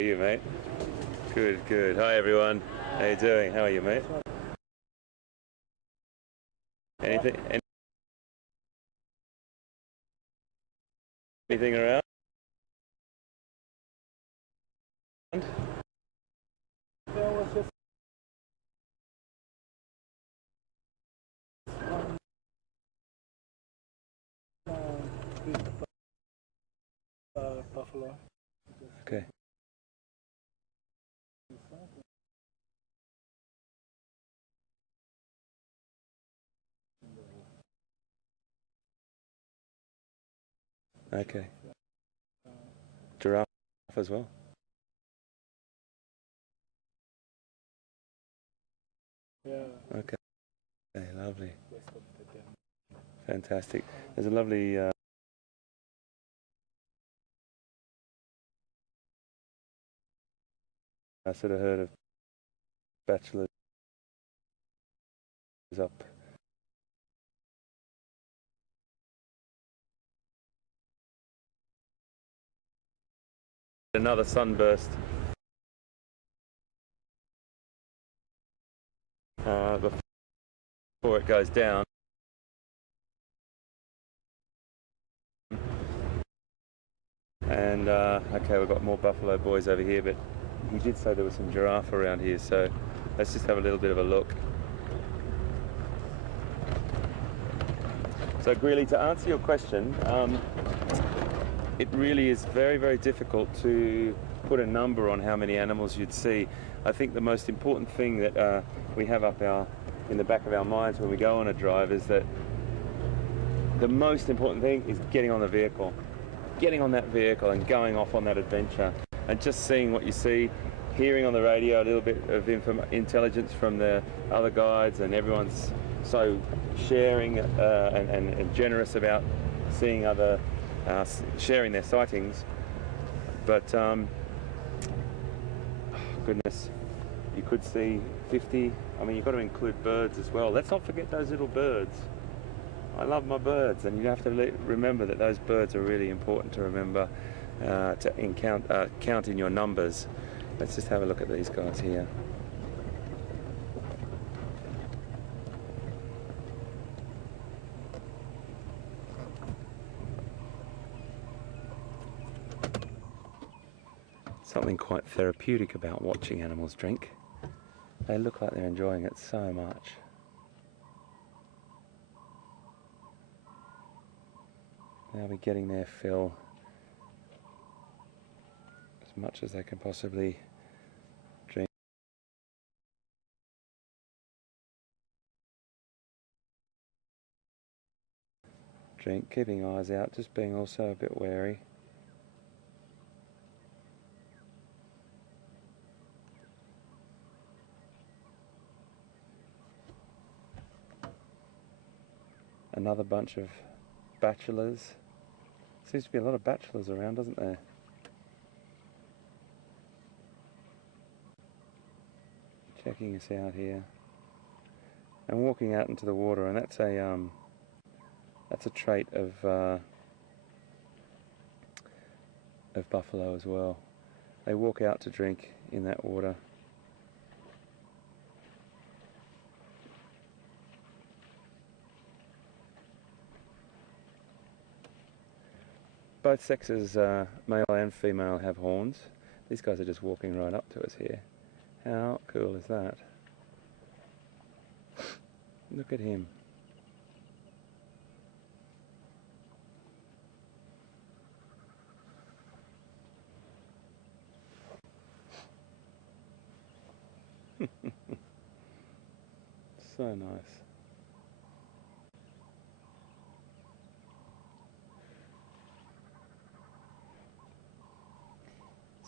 are you, mate? Good, good. Hi, everyone. How you doing? How are you, mate? Anything around? Buffalo. Okay. Okay. Giraffe as well. Yeah. Okay. Okay, lovely. Fantastic. There's a lovely I sort of heard of bachelors up. Another sunburst before it goes down. And okay, we've got more buffalo boys over here, but he did say there was some giraffe around here, so let's just have a little bit of a look. So Greeley, to answer your question, it really is very, very difficult to put a number on how many animals you'd see. I think the most important thing that we have in the back of our minds when we go on a drive is that the most important thing is getting on the vehicle. Getting on that vehicle and going off on that adventure. and just seeing what you see, hearing on the radio a little bit of intelligence from the other guides, and everyone's so sharing and generous about seeing other, sharing their sightings. But goodness, you could see 50. I mean, you've got to include birds as well. Let's not forget those little birds. I love my birds, and you have to remember that those birds are really important to remember, to count in your numbers. Let's just have a look at these guys here. Something quite therapeutic about watching animals drink. They look like they're enjoying it so much. They'll be getting their fill, as much as they can possibly drink. Keeping eyes out, just being also a bit wary. Another bunch of bachelors. Seems to be a lot of bachelors around, doesn't there? Checking us out here and walking out into the water, and that's a trait of buffalo as well. They walk out to drink in that water. Both sexes, male and female, have horns. These guys are just walking right up to us here. How cool is that? Look at him. So nice.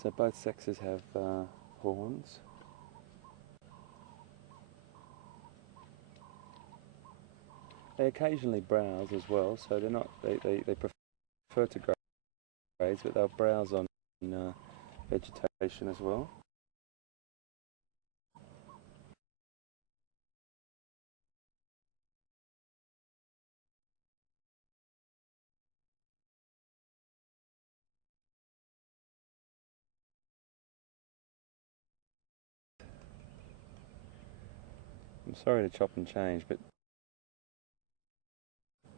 So both sexes have horns. They occasionally browse as well, so they're not. They prefer to graze, but they'll browse on vegetation as well. I'm sorry to chop and change, but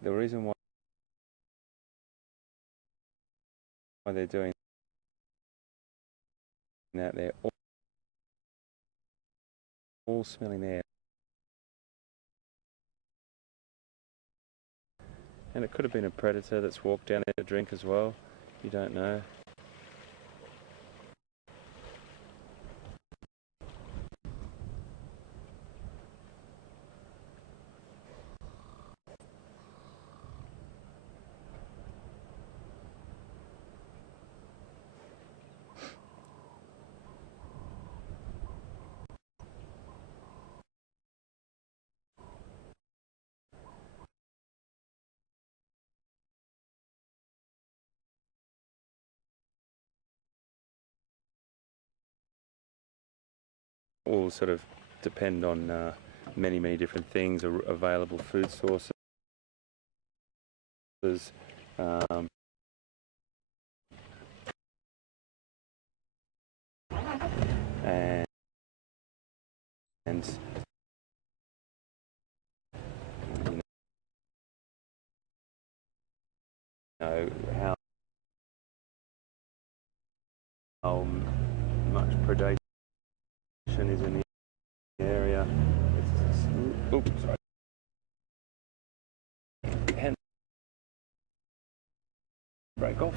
the reason why they're doing that, they're all smelling the air. And it could have been a predator that's walked down there to drink as well. You don't know. All sort of depend on many different things, available food sources, and you know how much predation is in the area. Oops, sorry. Hand break off.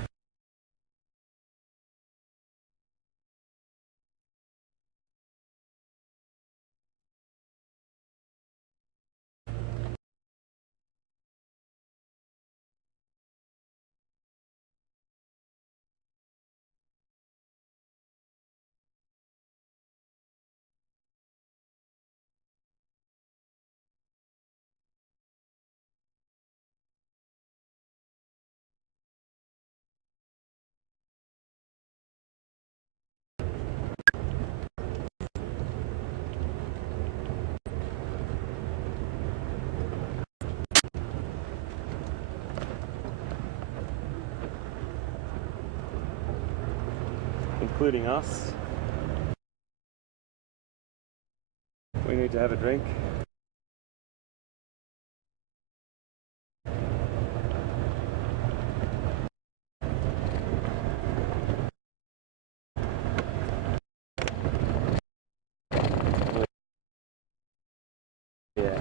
including us. We need to have a drink. Yeah.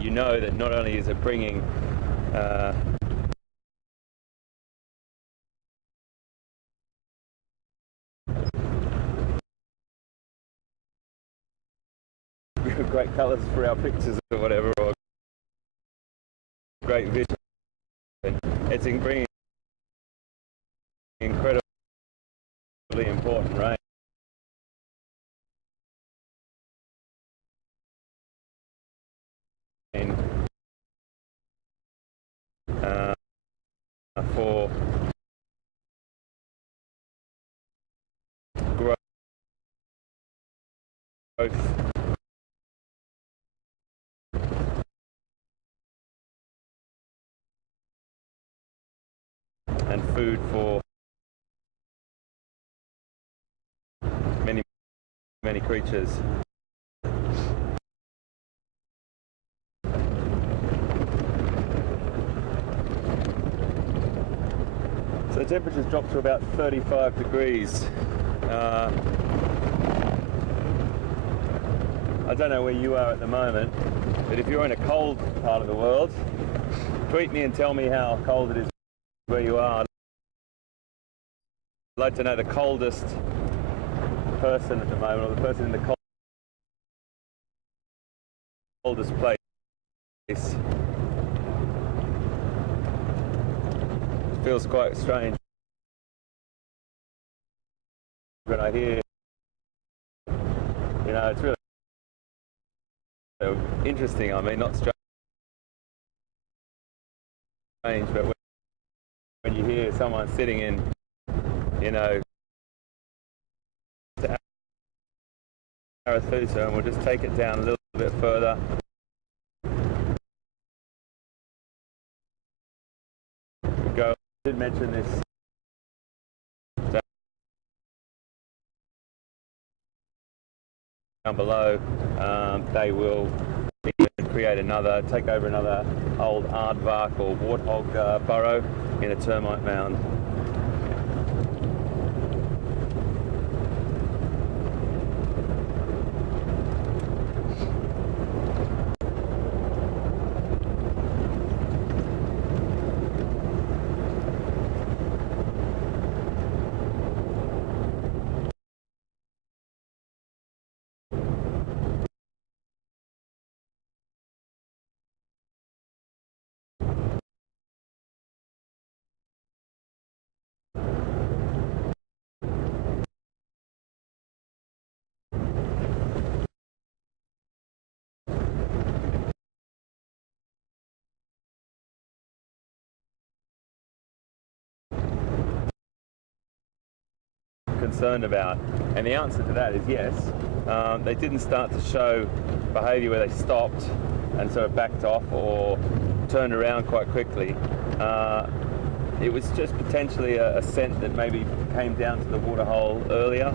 You know that not only is it bringing great colours for our pictures or whatever, or great vision, it's bringing incredibly important rain. For growth and food for many creatures. So the temperature's dropped to about 35 degrees. I don't know where you are at the moment, but if you're in a cold part of the world, tweet me and tell me how cold it is where you are. I'd like to know the coldest person at the moment, or the person in the coldest place. It feels quite strange when I hear, you know, it's really interesting. I mean, not strange, but when you hear someone sitting in, you know, Arathusa, and we'll just take it down a little bit further. I did mention this down below. They will create take over another old aardvark or warthog burrow in a termite mound. Concerned about, and the answer to that is yes. They didn't start to show behaviour where they stopped and sort of backed off or turned around quite quickly. It was just potentially a scent that maybe came down to the waterhole earlier.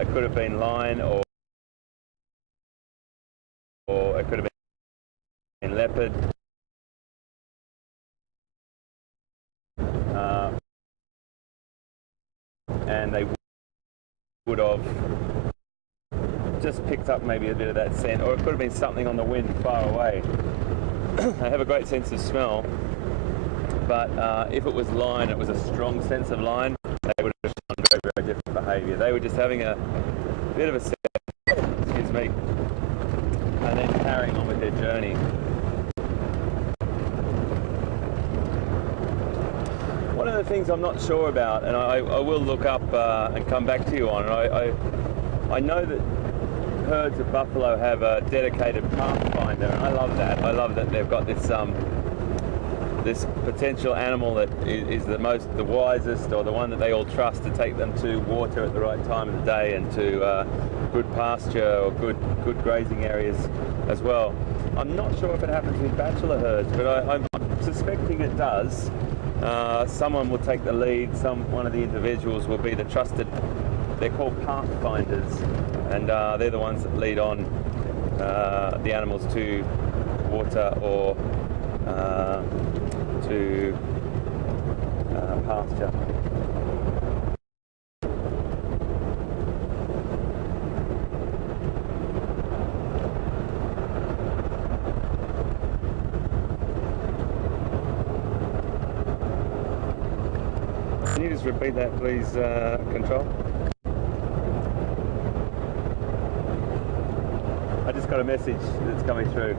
It could have been line, or it could have been leopard. And they would have just picked up maybe a bit of that scent, or it could have been something on the wind far away. They have a great sense of smell, but if it was line, it was a strong sense of line, they would have shown very, very different behaviour. They were just having a bit of a scent, excuse me, and then carrying on with their journey. One of of the things I'm not sure about, and I will look up and come back to you on. I know that herds of buffalo have a dedicated pathfinder, and I love that. I love that they've got this this potential animal that is the wisest, or the one that they all trust to take them to water at the right time of the day and to good pasture or good grazing areas as well. I'm not sure if it happens with bachelor herds, but I'm suspecting it does. Someone will take the lead. One of the individuals will be the trusted. They're called pathfinders, and they're the ones that lead on the animals to water or to pasture. Can you just repeat that, please, Control? I just got a message that's coming through.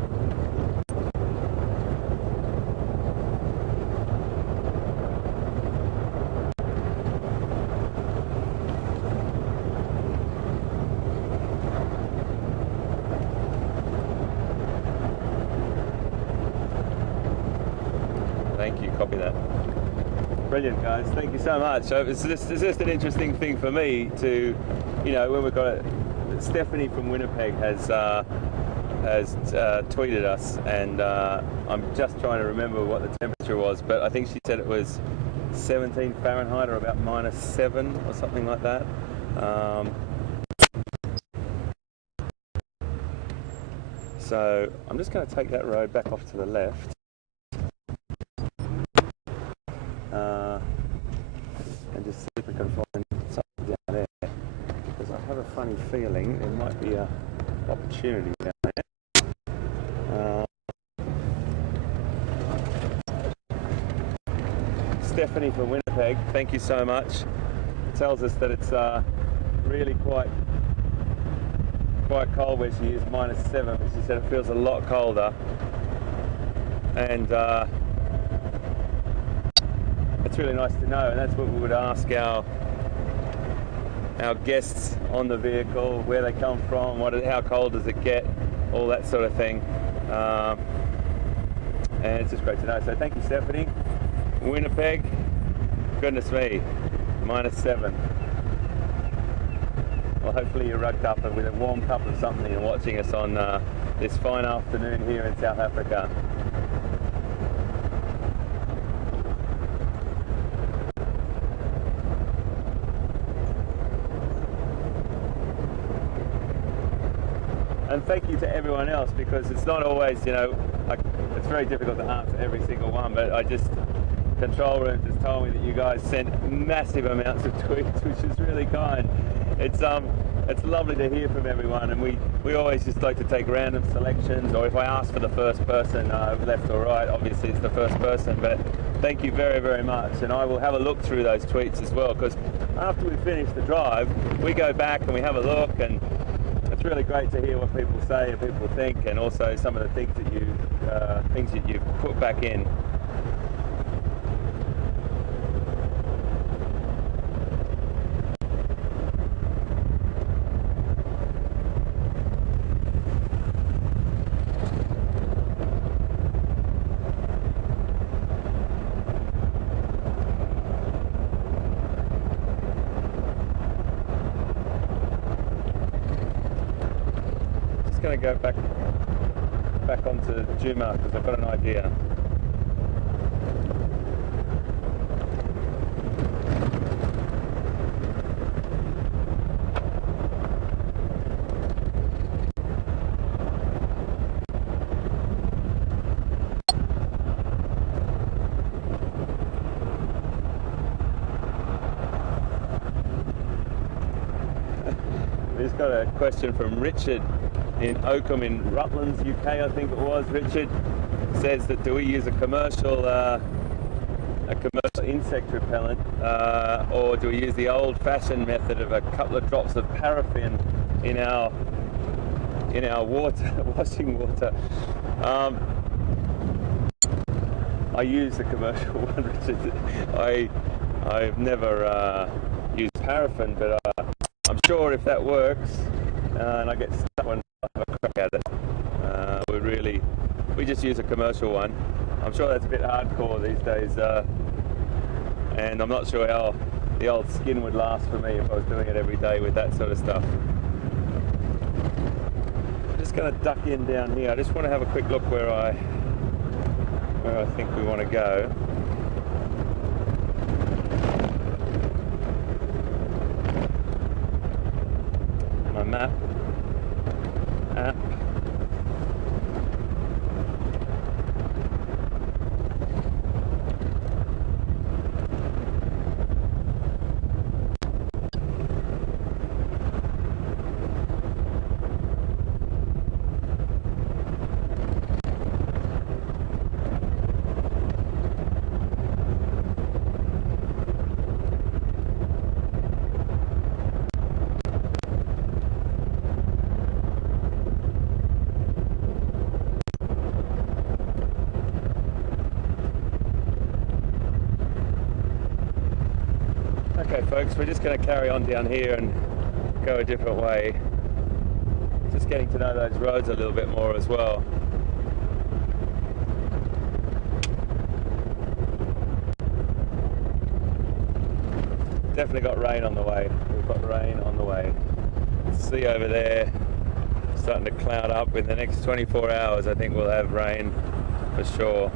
Thank you, copy that. Brilliant, guys, thank you so much. So it's just an interesting thing for me to, you know, when we've got it. Stephanie from Winnipeg has tweeted us, and I'm just trying to remember what the temperature was, but I think she said it was 17 Fahrenheit or about -7 or something like that. So I'm just going to take that road back off to the left. And just see if we can find something down there, because I have a funny feeling there might be an opportunity down there. Stephanie from Winnipeg, thank you so much. It tells us that it's really quite cold where she is, -7, but she said it feels a lot colder, and it's really nice to know, and that's what we would ask our guests on the vehicle, where they come from, how cold does it get, all that sort of thing, and it's just great to know. So thank you, Stephanie. Winnipeg, goodness me, -7. Well, hopefully you're rugged up and with a warm cup of something and watching us on this fine afternoon here in South Africa. And thank you to everyone else, because it's not always, you know, it's very difficult to answer every single one, but Control Room just told me that you guys sent massive amounts of tweets, which is really kind. It's lovely to hear from everyone, and we always just like to take random selections, or if I ask for the first person, left or right, obviously it's the first person, but thank you very, very much, and I will have a look through those tweets as well, because after we finish the drive, we go back and we have a look, and it's really great to hear what people say and people think, and also some of the things that you've put back in. Going to go back onto Djuma, because I've got an idea. We just got a question from Richard in Oakham in Rutlands, UK, I think it was. Richard says that, do we use a commercial insect repellent, or do we use the old-fashioned method of a couple of drops of paraffin in our water, washing water? I use the commercial one, Richard. I've never used paraffin, but I'm sure if that works and I get stuck one, I'll have a crack at it. We just use a commercial one. I'm sure that's a bit hardcore these days, and I'm not sure how the old skin would last for me if I was doing it every day with that sort of stuff. I'm just going to duck in down here. I just want to have a quick look where I think we want to go. My map app. Okay folks, we're just going to carry on down here and go a different way. Just getting to know those roads a little bit more as well. Definitely got rain on the way. We've got rain on the way. See over there, starting to cloud up. In the next 24 hours I think we'll have rain for sure.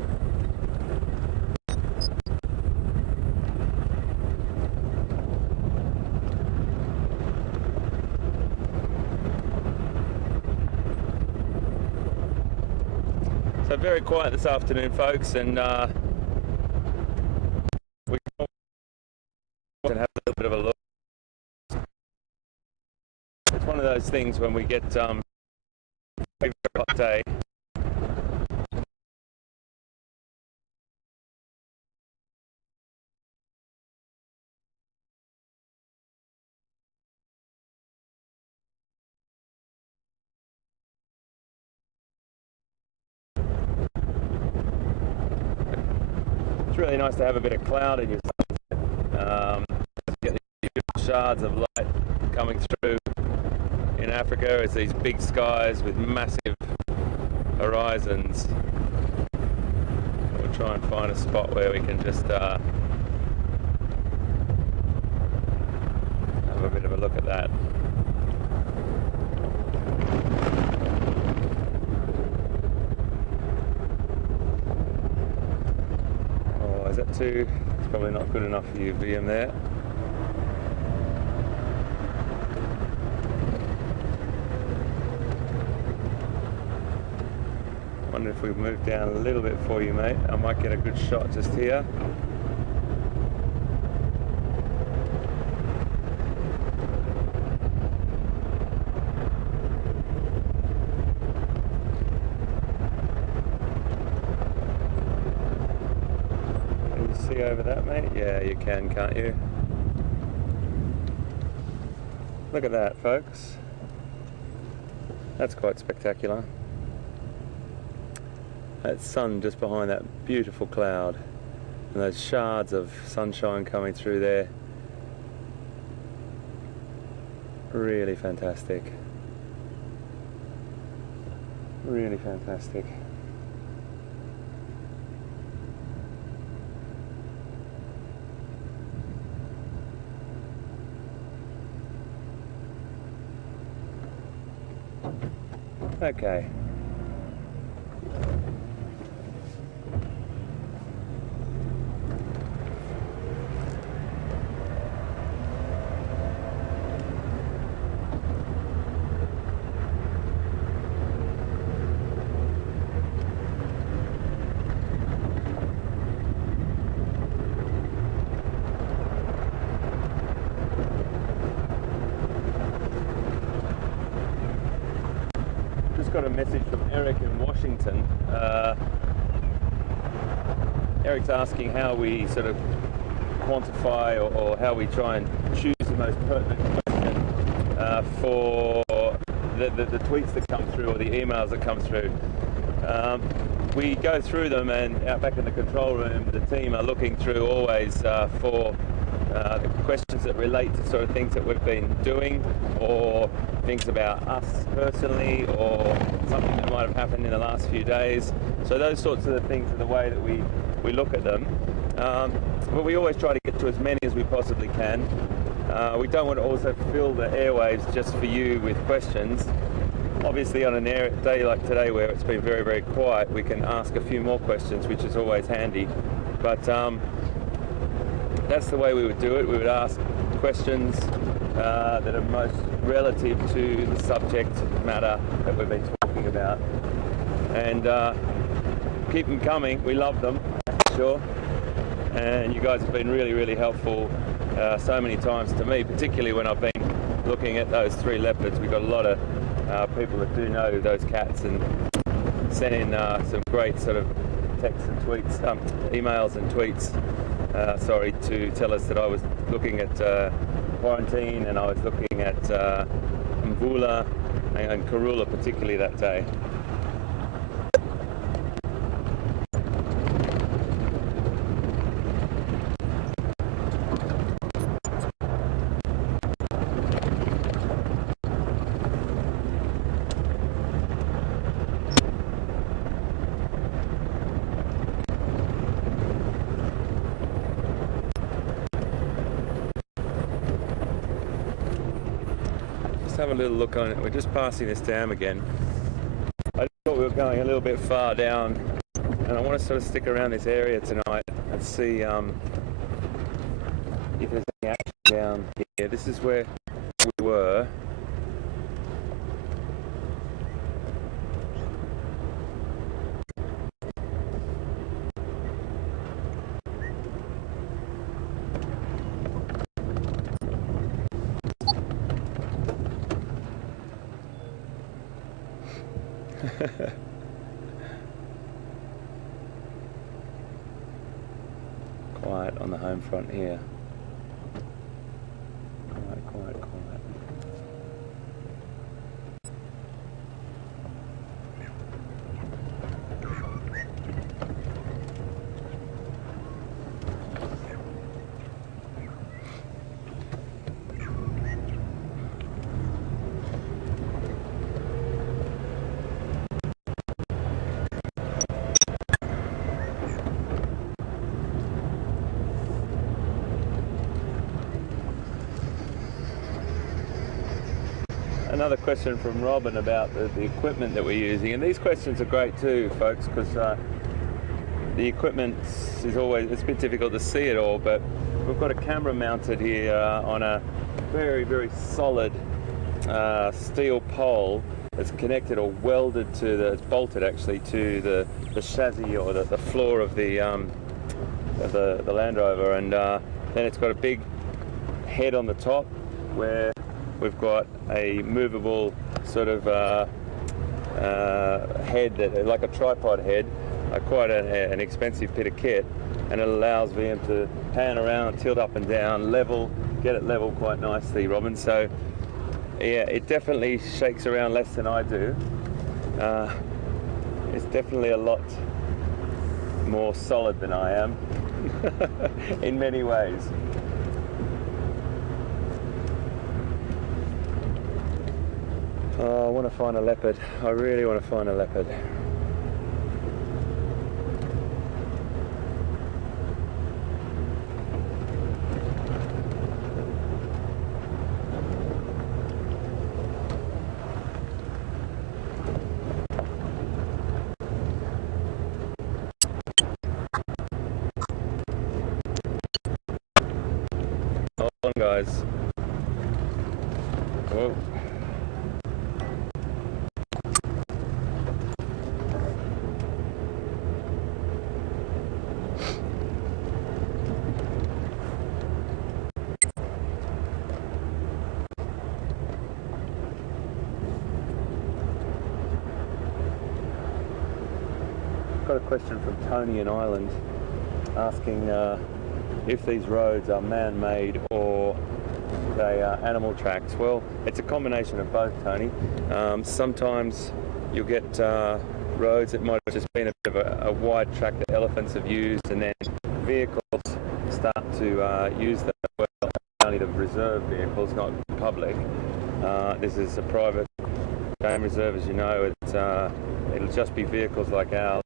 So very quiet this afternoon, folks, and we can have a little bit of a look. It's one of those things when we get a very hot day. It's really nice to have a bit of cloud in your sunset. Get these beautiful shards of light coming through in Africa. It's these big skies with massive horizons. We'll try and find a spot where we can just have a bit of a look at that. Is that too? It's probably not good enough for you, VM there. I wonder if we move down a little bit for you, mate. I might get a good shot just here. See over that, mate? Yeah, you can, can't you? Look at that, folks. That's quite spectacular. That sun just behind that beautiful cloud, and those shards of sunshine coming through there. Really fantastic. Really fantastic. Okay. Got a message from Eric in Washington. Eric's asking how we sort of quantify or how we try and choose the most pertinent question for the tweets that come through or the emails that come through. We go through them, and out back in the control room the team are looking through always for the questions that relate to sort of things that we've been doing, or things about us personally, or something that might have happened in the last few days. So those sorts of things are the way that we look at them. But we always try to get to as many as we possibly can. We don't want to also fill the airwaves just for you with questions. Obviously, on a day like today where it's been very, very quiet, we can ask a few more questions, which is always handy. But that's the way we would do it. We would ask questions that are most relative to the subject matter that we've been talking about. And keep them coming. We love them, for sure. And you guys have been really, really helpful so many times to me, particularly when I've been looking at those 3 leopards. We've got a lot of people that do know those cats and sent in some great sort of texts and tweets, emails and tweets, to tell us that I was looking at quarantine, and I was looking at Mvula and Karula particularly that day. Have a little look on it. We're just passing this dam again. I thought we were going a little bit far down, and I want to sort of stick around this area tonight and see if there's any action down here. This is where we were. Quiet on the home front here. Quiet, quiet, quiet. Another question from Robin about the equipment that we're using, and these questions are great too, folks, because the equipment is always, it's a bit difficult to see it all, but we've got a camera mounted here on a very, very solid steel pole that's connected or welded to the, it's bolted actually to the chassis or the floor of the Land Rover, and then it's got a big head on the top where we've got a movable sort of head, that, like a tripod head, quite an expensive bit of kit, and it allows VM to pan around, tilt up and down, get it level quite nicely, Robin. So yeah, it definitely shakes around less than I do. It's definitely a lot more solid than I am in many ways. Oh, I want to find a leopard. I really want to find a leopard. Hold on, guys. Whoa. Got a question from Tony in Ireland asking if these roads are man-made or they are animal tracks. Well, it's a combination of both, Tony. Sometimes you'll get roads that might have just been a bit of a wide track that elephants have used, and then vehicles start to use them. reserve vehicles, not public. This is a private game reserve, as you know. It'll just be vehicles like ours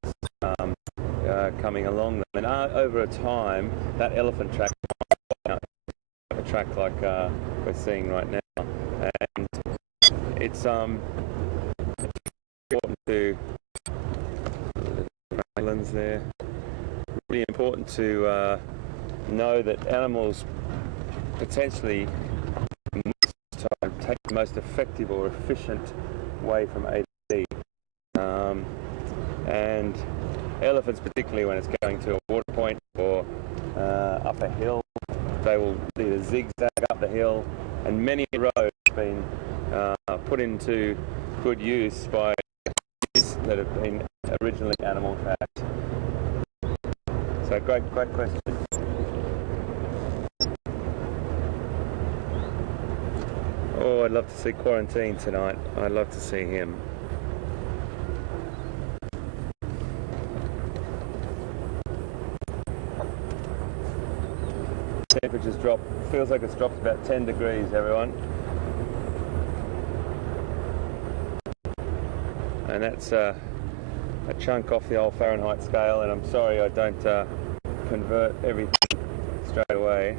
coming along them. And over a time, that elephant track might be a track like we're seeing right now. And it's important to islands there. Really important to know that animals potentially most time take the most effective or efficient way from A to B. And elephants, particularly when it's going to a water point or up a hill, they will either zigzag up the hill, and many roads have been put into good use by that have been originally animal tracks. So great question. Oh, I'd love to see Quarantine tonight. I'd love to see him. Temperature's dropped. Feels like it's dropped about 10 degrees, everyone. And that's a chunk off the old Fahrenheit scale, and I'm sorry I don't convert everything straight away,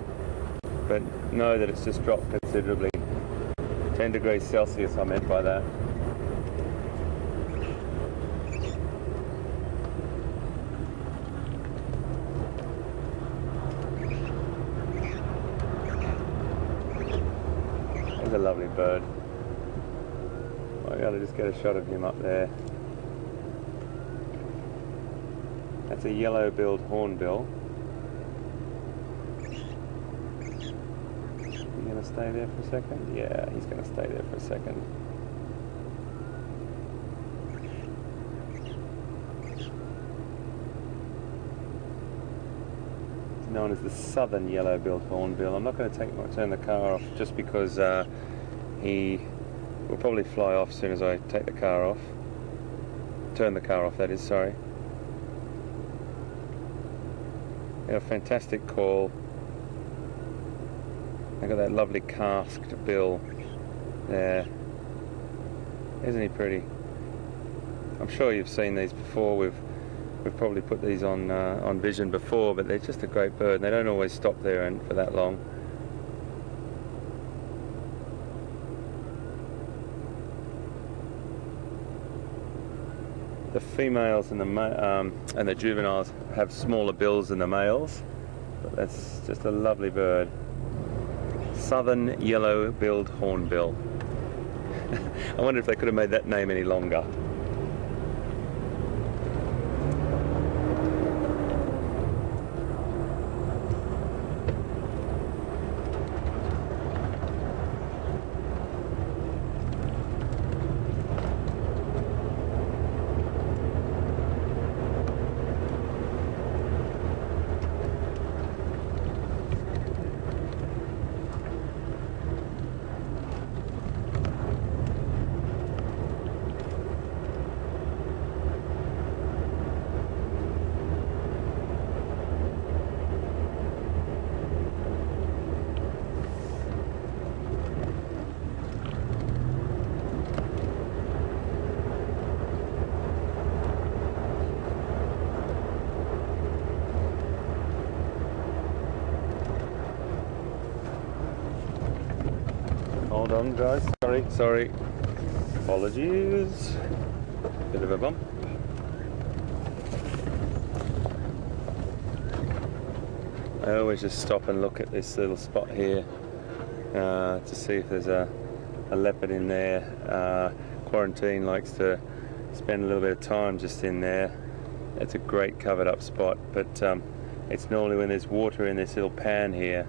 but know that it's just dropped considerably. 10 degrees Celsius I meant by that. There's a lovely bird. I gotta just get a shot of him up there. That's a yellow-billed hornbill. You gonna stay there for a second? Yeah, he's gonna stay there for a second. It's known as the southern yellow-billed hornbill. I'm not going to turn the car off just because he will probably fly off as soon as I take the car off. Turn the car off, that is, sorry. Yeah, a fantastic call. Look at that lovely casked bill there. Isn't he pretty? I'm sure you've seen these before. We've probably put these on Vision before, but they're just a great bird, and they don't always stop there and for that long. The females and the juveniles have smaller bills than the males, but that's just a lovely bird. Southern yellow-billed hornbill. I wonder if they could have made that name any longer. Hold on, guys. Sorry. Apologies. Bit of a bump. I always just stop and look at this little spot here to see if there's a leopard in there. Quarantine likes to spend a little bit of time just in there. It's a great covered up spot, but it's normally when there's water in this little pan here,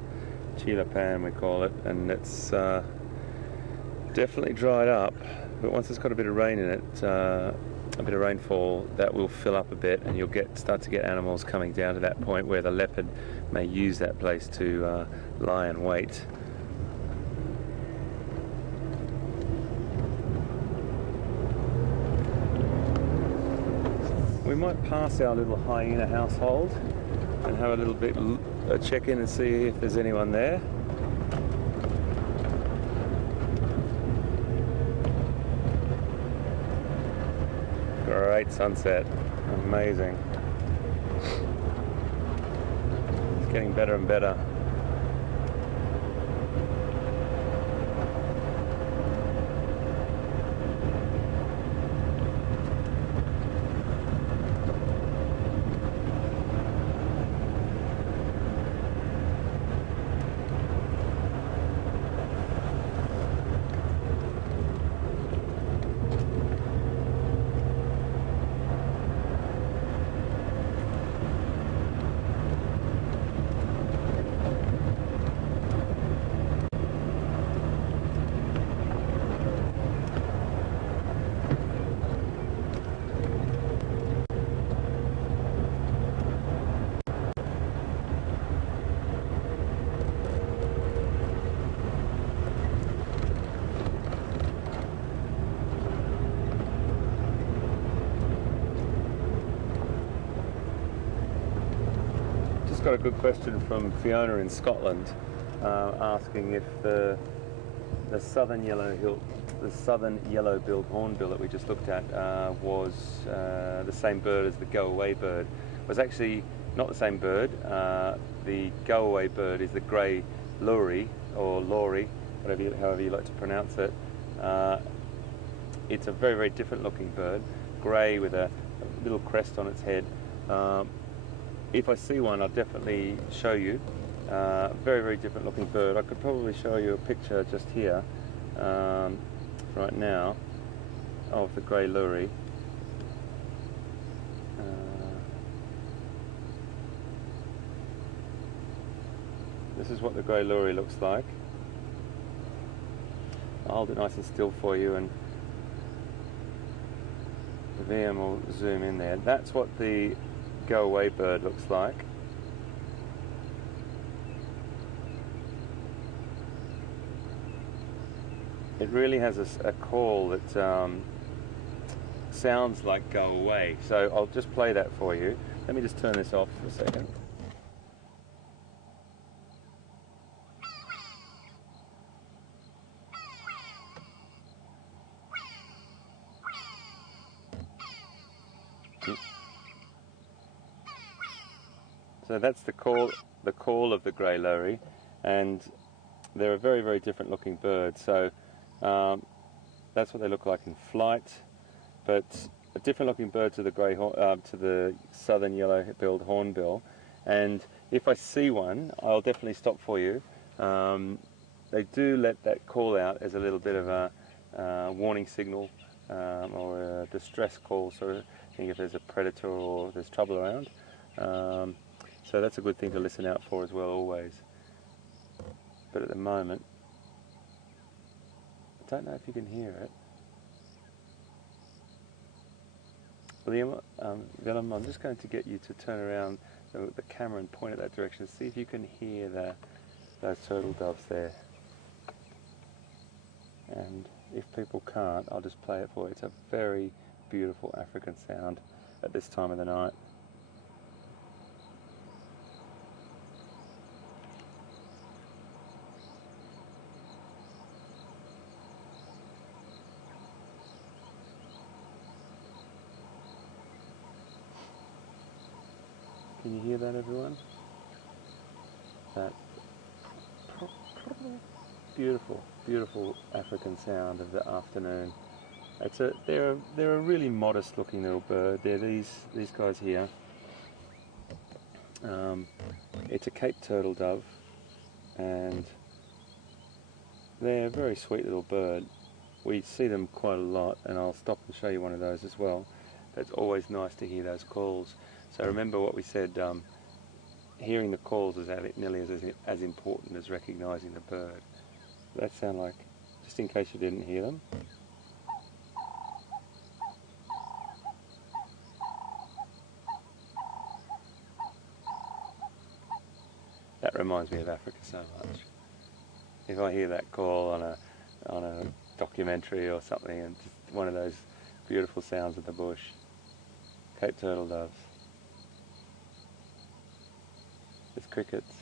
Chila pan we call it, and it's definitely dried up, but once it's got a bit of rain in it, a bit of rainfall, that will fill up a bit, and you'll start to get animals coming down to that point where the leopard may use that place to lie and wait. We might pass our little hyena household and have a little bit check in and see if there's anyone there. great sunset. Amazing. It's getting better and better. Got a good question from Fiona in Scotland, asking if the southern yellow-billed hornbill that we just looked at was the same bird as the go-away bird. It was actually not the same bird. The go-away bird is the grey lory, or lory, however you like to pronounce it. It's a very, very different looking bird, grey with a little crest on its head. If I see one, I'll definitely show you. Very, very different looking bird. I could probably show you a picture just here, right now, of the grey lory. This is what the grey lory looks like. I'll hold it nice and still for you, and the VM will zoom in there. That's what the go-away bird looks like. It really has a call that sounds like go away. So I'll just play that for you. Let me just turn this off for a second. So that's the call of the grey lory, and they're a very, very different looking bird. So that's what they look like in flight, but a different looking bird to the to the southern yellow-billed hornbill. And if I see one, I'll definitely stop for you. They do let that call out as a little bit of a warning signal, or a distress call, sort of thing, if there's a predator or there's trouble around. So that's a good thing to listen out for as well, always. But at the moment, I don't know if you can hear it. Liam, Willem, I'm just going to get you to turn around the camera and point at that direction. See if you can hear those turtle doves there. And if people can't, I'll just play it for you. It's a very beautiful African sound at this time of the night. Can you hear that, everyone? That beautiful, beautiful African sound of the afternoon. They're a really modest-looking little bird. They're these guys here. It's a Cape turtle dove, and they're a very sweet little bird. We see them quite a lot, and I'll stop and show you one of those as well. But it's always nice to hear those calls. So remember what we said, hearing the calls is nearly as important as recognising the bird. That sound like, just in case you didn't hear them. That reminds me of Africa so much. If I hear that call on a documentary or something, and just one of those beautiful sounds of the bush. Cape turtle doves. There's crickets.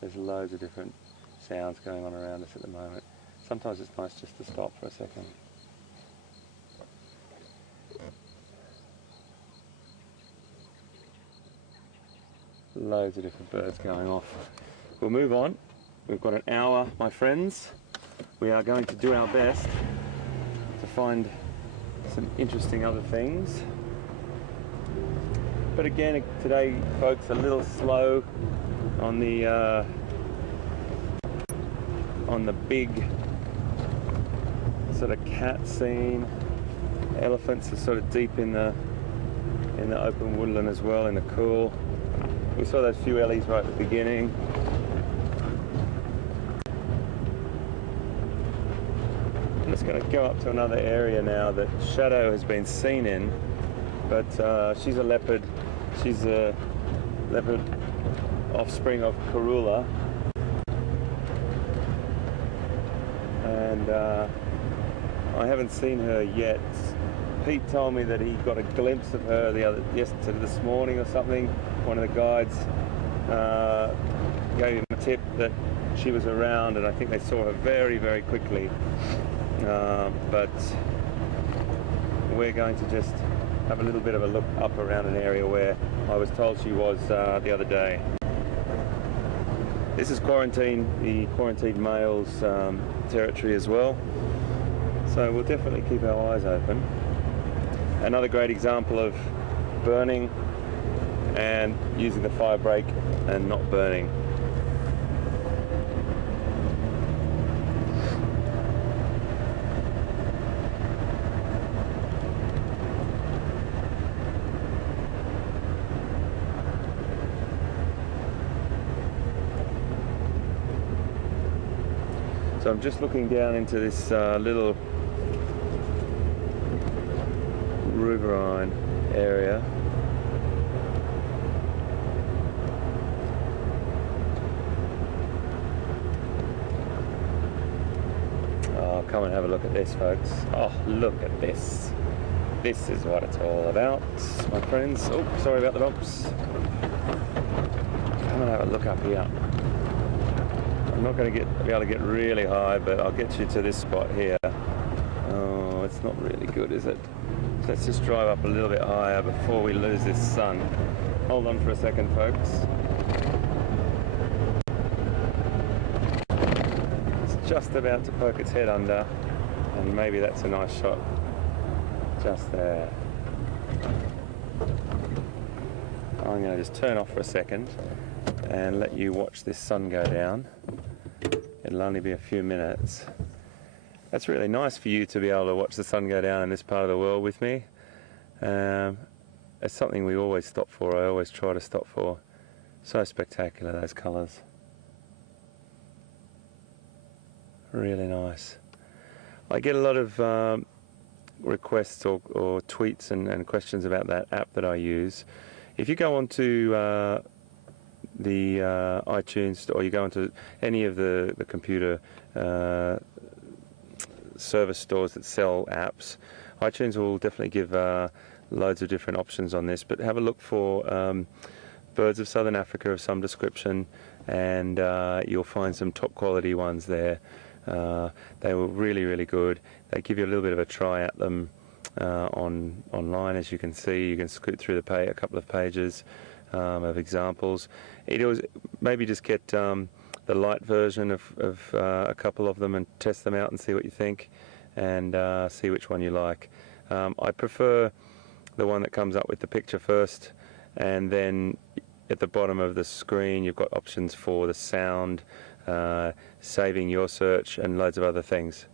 There's loads of different sounds going on around us at the moment. Sometimes it's nice just to stop for a second. Loads of different birds going off. We'll move on. We've got an hour, my friends. We are going to do our best to find some interesting other things. But again, today, folks, a little slow on the big sort of cat scene. Elephants are sort of deep in the open woodland as well, in the cool. We saw those few ellies right at the beginning. I'm just going to go up to another area now that Shadow has been seen in, but she's a leopard. She's a leopard offspring of Karula, and I haven't seen her yet. Pete told me that he got a glimpse of her this morning or something. One of the guides gave him a tip that she was around, and I think they saw her very, very quickly. But we're going to just have a little bit of a look up around an area where I was told she was the other day. This is the quarantined males territory as well, so we'll definitely keep our eyes open. Another great example of burning and using the fire break and not burning. So I'm just looking down into this little riverine area. Oh, come and have a look at this, folks. Oh, look at this. This is what it's all about, my friends. Oh, sorry about the bumps. Come and have a look up here. I'm not going to be able to get really high, but I'll get you to this spot here. Oh, it's not really good, is it? So let's just drive up a little bit higher before we lose this sun. Hold on for a second, folks. It's just about to poke its head under, and maybe that's a nice shot. Just there. I'm going to just turn off for a second and let you watch this sun go down. It'll only be a few minutes. That's really nice for you to be able to watch the sun go down in this part of the world with me. It's something we always stop for. I always try to stop for. So spectacular, those colours. Really nice. I get a lot of requests or tweets and questions about that app that I use. If you go onto the iTunes, or you go into any of the computer service stores that sell apps, iTunes will definitely give loads of different options on this, but have a look for birds of southern Africa of some description, and you'll find some top quality ones there. They were really, really good. They give you a little bit of a try at them online. As you can see, you can scoot through a couple of pages of examples. It was maybe just get the light version of a couple of them and test them out and see what you think, and see which one you like. I prefer the one that comes up with the picture first, and then at the bottom of the screen you've got options for the sound, saving your search, and loads of other things.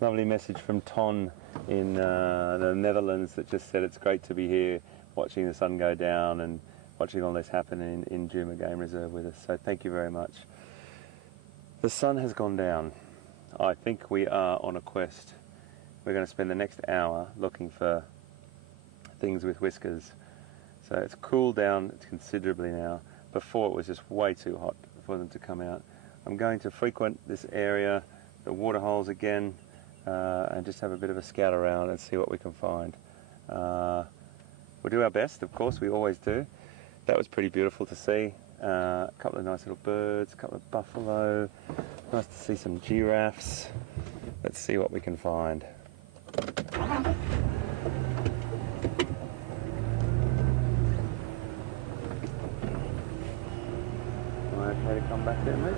Lovely message from Ton in the Netherlands that just said it's great to be here watching the sun go down and watching all this happen in Djuma Game Reserve with us. So thank you very much. The sun has gone down. I think we are on a quest. We're going to spend the next hour looking for things with whiskers. So it's cooled down considerably now. Before it was just way too hot for them to come out. I'm going to frequent this area, the water holes again. and just have a bit of a scout around and see what we can find. We'll do our best, of course, we always do. That was pretty beautiful to see. A couple of nice little birds, a couple of buffalo, nice to see some giraffes. Let's see what we can find. Am I okay to come back there, mate?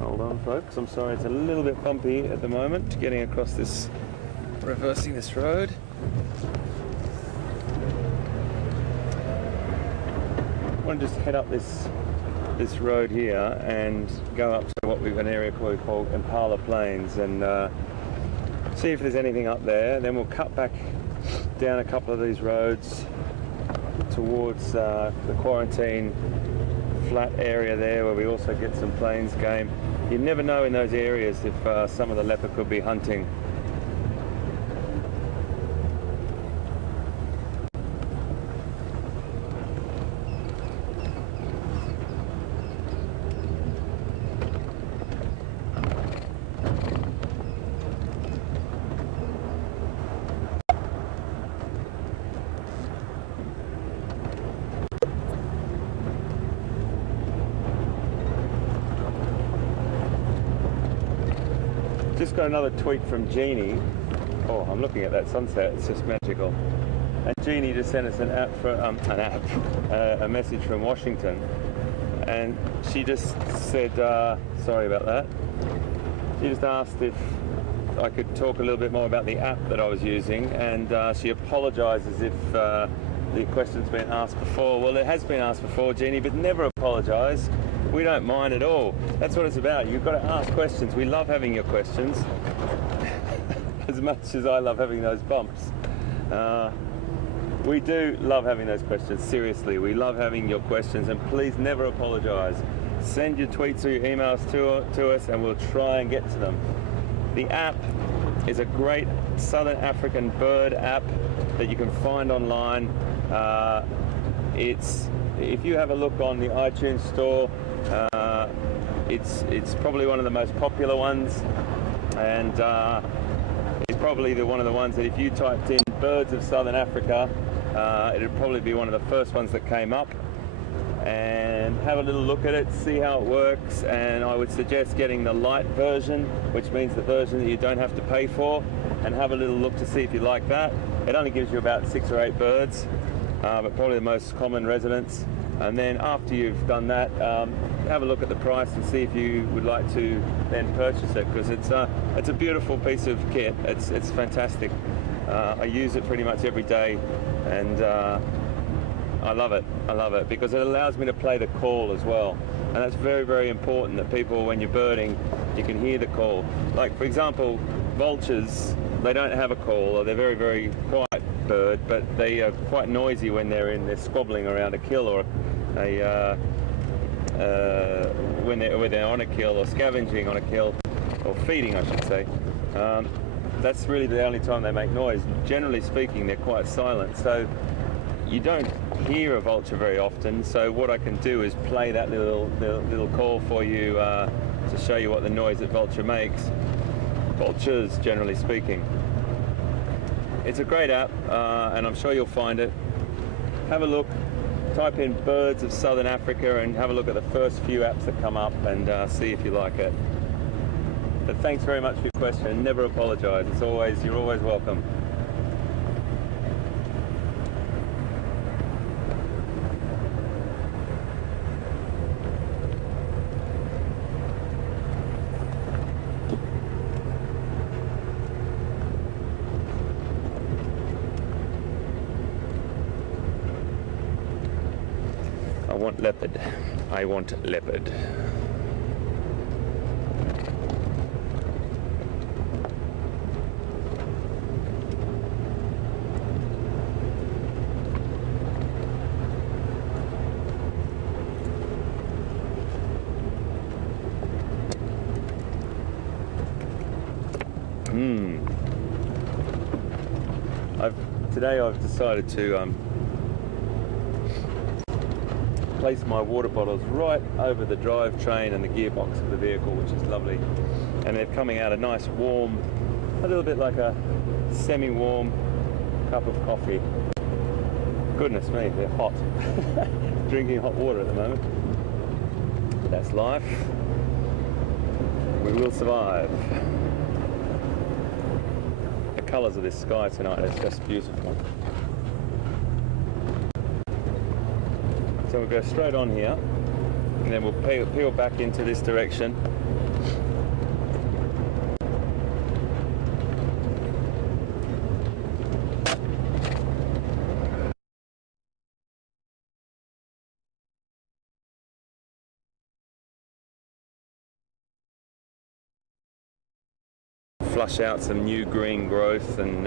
Hold on, folks, I'm sorry it's a little bit bumpy at the moment getting across this, reversing this road. I want to just head up this road here and go up to what we've got an area called Impala Plains and see if there's anything up there. Then we'll cut back down a couple of these roads towards the quarantine flat area there where we also get some plains game. You never know in those areas if some of the leopard could be hunting. Just got another tweet from Jeannie. Oh, I'm looking at that sunset, it's just magical. And Jeannie just sent us a message from Washington. And she just said, sorry about that. She just asked if I could talk a little bit more about the app that I was using. And she apologises if the question's been asked before. Well, it has been asked before, Jeannie, but never apologise. We don't mind at all. That's what it's about. You've got to ask questions. We love having your questions as much as I love having those bumps. We do love having those questions. Seriously, we love having your questions, and please never apologise. Send your tweets or your emails to us and we'll try and get to them. The app is a great Southern African bird app that you can find online. If you have a look on the iTunes store, it's probably one of the most popular ones, and it's probably one of the ones that if you typed in birds of Southern Africa, it'd probably be one of the first ones that came up. And have a little look at it, see how it works, and I would suggest getting the light version, which means the version that you don't have to pay for, and have a little look to see if you like that. It only gives you about 6 or 8 birds, but probably the most common residents. And then after you've done that, have a look at the price and see if you would like to then purchase it, because it's a beautiful piece of kit. It's fantastic. I use it pretty much every day, and I love it because it allows me to play the call as well, and that's very, very important that people, when you're birding, you can hear the call. Like, for example, vultures, they don't have a call, or they're very, very quiet bird, but they are quite noisy when they're squabbling around a kill, or when they're on a kill, or scavenging on a kill, or feeding, I should say. That's really the only time they make noise. Generally speaking, they're quite silent, so you don't hear a vulture very often. So what I can do is play that little call for you to show you what the noise that vulture makes. Vultures, generally speaking. It's a great app, and I'm sure you'll find it. Have a look, type in birds of Southern Africa and have a look at the first few apps that come up, and see if you like it. But thanks very much for your question. Never apologise. You're always welcome. I want leopard. I want leopard. Today I've decided to place my water bottles right over the drivetrain and the gearbox of the vehicle, which is lovely. And they're coming out a nice warm, a little bit like a semi-warm cup of coffee. Goodness me, they're hot. Drinking hot water at the moment. But that's life. We will survive. The colours of this sky tonight is just beautiful. So we'll go straight on here, and then we'll peel back into this direction. Flush out some new green growth, and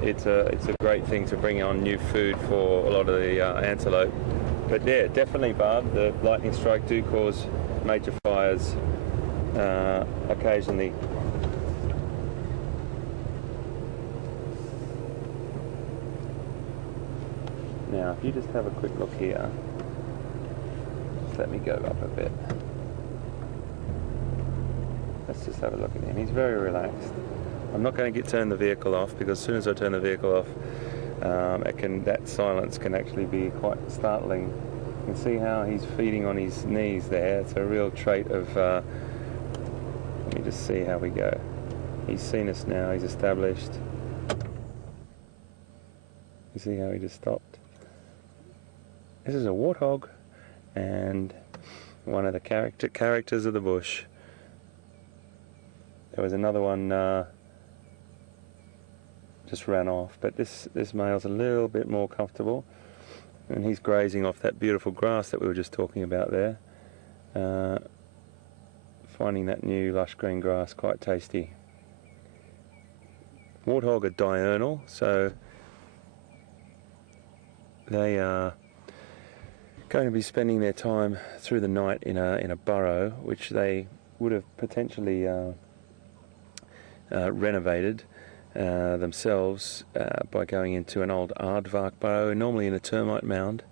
it's a great thing to bring on new food for a lot of the antelope. But yeah, definitely, Barb, the lightning strike do cause major fires occasionally. Now, if you just have a quick look here, just let me go up a bit. Let's just have a look at him. He's very relaxed. I'm not going to turn the vehicle off, because as soon as I turn the vehicle off, that silence can actually be quite startling. You can see how he's feeding on his knees there. It's a real trait of, let me just see how we go. He's seen us now, he's established. You see how he just stopped? This is a warthog, and one of the characters of the bush. There was another one just ran off, but this male's a little bit more comfortable, and he's grazing off that beautiful grass that we were just talking about there, finding that new lush green grass quite tasty. Warthog are diurnal, so they are going to be spending their time through the night in a burrow, which they would have potentially renovated themselves by going into an old aardvark burrow, normally in a termite mound,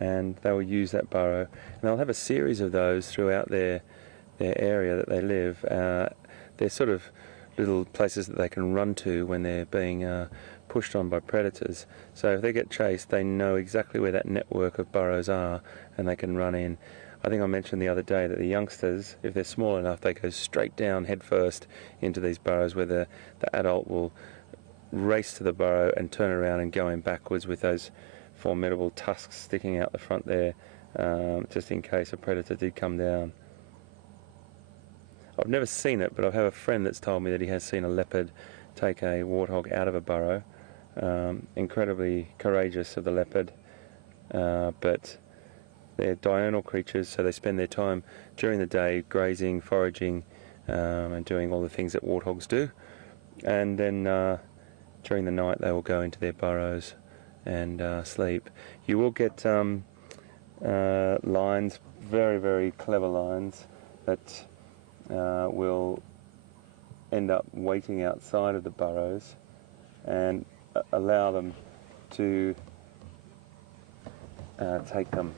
and they will use that burrow, and they'll have a series of those throughout their area that they live. They're sort of little places that they can run to when they're being pushed on by predators. So if they get chased, they know exactly where that network of burrows are, and they can run in. I think I mentioned the other day that the youngsters, if they're small enough, they go straight down head first into these burrows, where the adult will race to the burrow and turn around and go in backwards with those formidable tusks sticking out the front there, just in case a predator did come down. I've never seen it, but I have a friend that's told me that he has seen a leopard take a warthog out of a burrow. Incredibly courageous of the leopard, but they're diurnal creatures, so they spend their time during the day grazing, foraging, and doing all the things that warthogs do. And then during the night they will go into their burrows and sleep. You will get lines, very, very clever lines, that will end up waiting outside of the burrows and allow them to take them.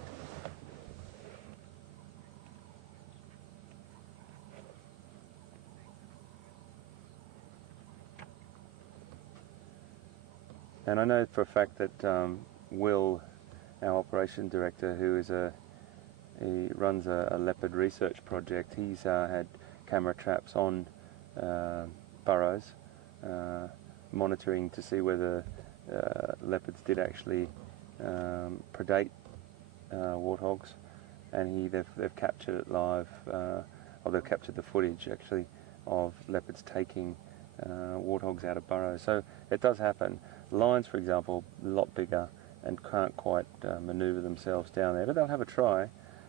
And I know for a fact that Will, our operation director, he runs a leopard research project, he's had camera traps on burrows, monitoring to see whether leopards did actually predate warthogs, and they've captured it live, or they've captured the footage actually of leopards taking warthogs out of burrows. So it does happen. Lions, for example, a lot bigger and can't quite manoeuvre themselves down there, but they'll have a try.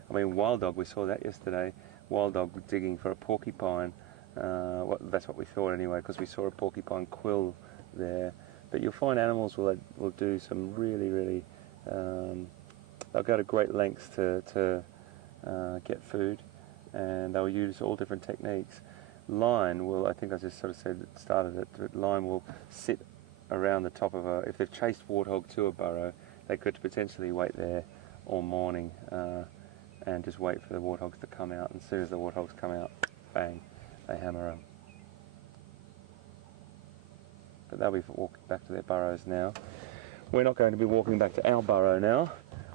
I mean, wild dog, we saw that yesterday. Wild dog digging for a porcupine. That's what we thought anyway, because we saw a porcupine quill there. But you'll find animals will do some really, they'll go to great lengths to get food, and they'll use all different techniques. line will, I think I just sort of said at the start of it, the line will sit around the top of if they've chased warthog to a burrow, they could potentially wait there all morning and just wait for the warthogs to come out. And as soon as the warthogs come out, bang, they hammer them. But they'll be walking back to their burrows now. We're not going to be walking back to our burrow now.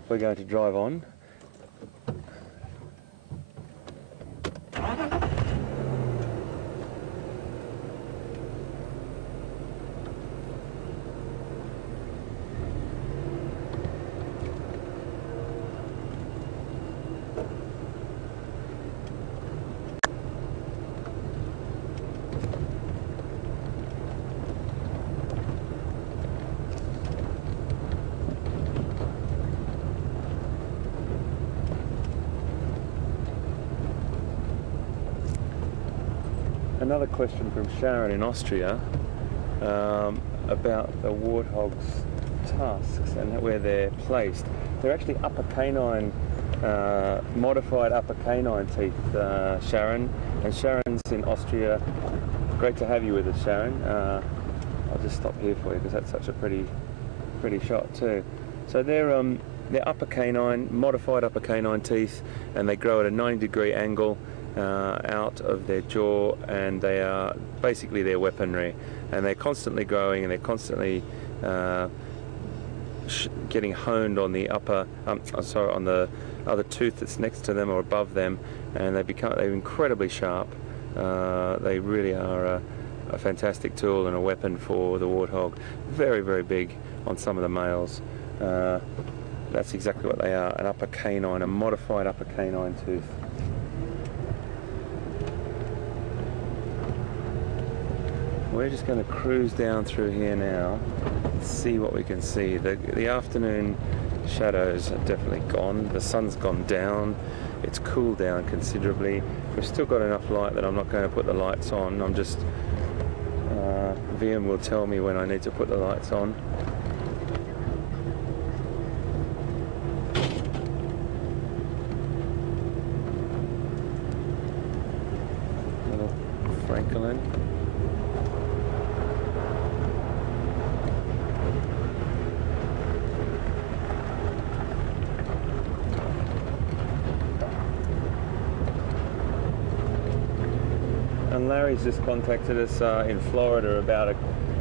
We're going to drive on. Another question from Sharon in Austria about the warthog's tusks and where they're placed. They're actually upper canine, modified upper canine teeth, Sharon. And Sharon's in Austria. Great to have you with us, Sharon. I'll just stop here for you because that's such a pretty shot too. So they're upper canine, modified upper canine teeth, and they grow at a 90-degree angle out of their jaw, and they are basically their weaponry, and they're constantly growing, and they're constantly getting honed on the upper on the other tooth that's next to them or above them, and they're incredibly sharp. They really are a fantastic tool and a weapon for the warthog. Very, very big on some of the males. That's exactly what they are, an upper canine, a modified upper canine tooth. We're just going to cruise down through here now, see what we can see. The afternoon shadows are definitely gone. The sun's gone down. It's cooled down considerably. We've still got enough light that I'm not going to put the lights on. I'm just... VM will tell me when I need to put the lights on. Little Franklin. And Larry's just contacted us in Florida about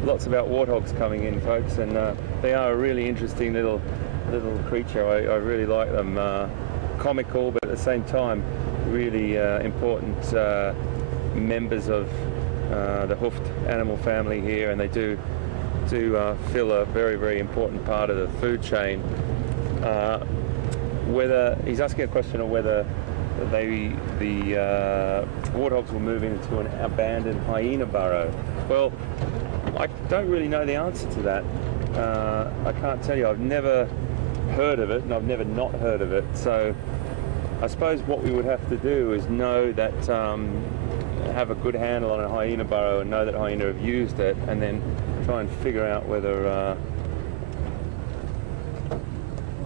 lots about warthogs coming in, folks, and they are a really interesting little creature. I really like them. Comical, but at the same time, really important members of the hoofed animal family here, and they do fill a very, very important part of the food chain. Whether he's asking a question of whether the warthogs will move into an abandoned hyena burrow. Well, I don't really know the answer to that. I can't tell you. I've never heard of it, and I've never not heard of it. So I suppose what we would have to do is know that, have a good handle on a hyena burrow and know that hyena have used it, and then try and figure out whether...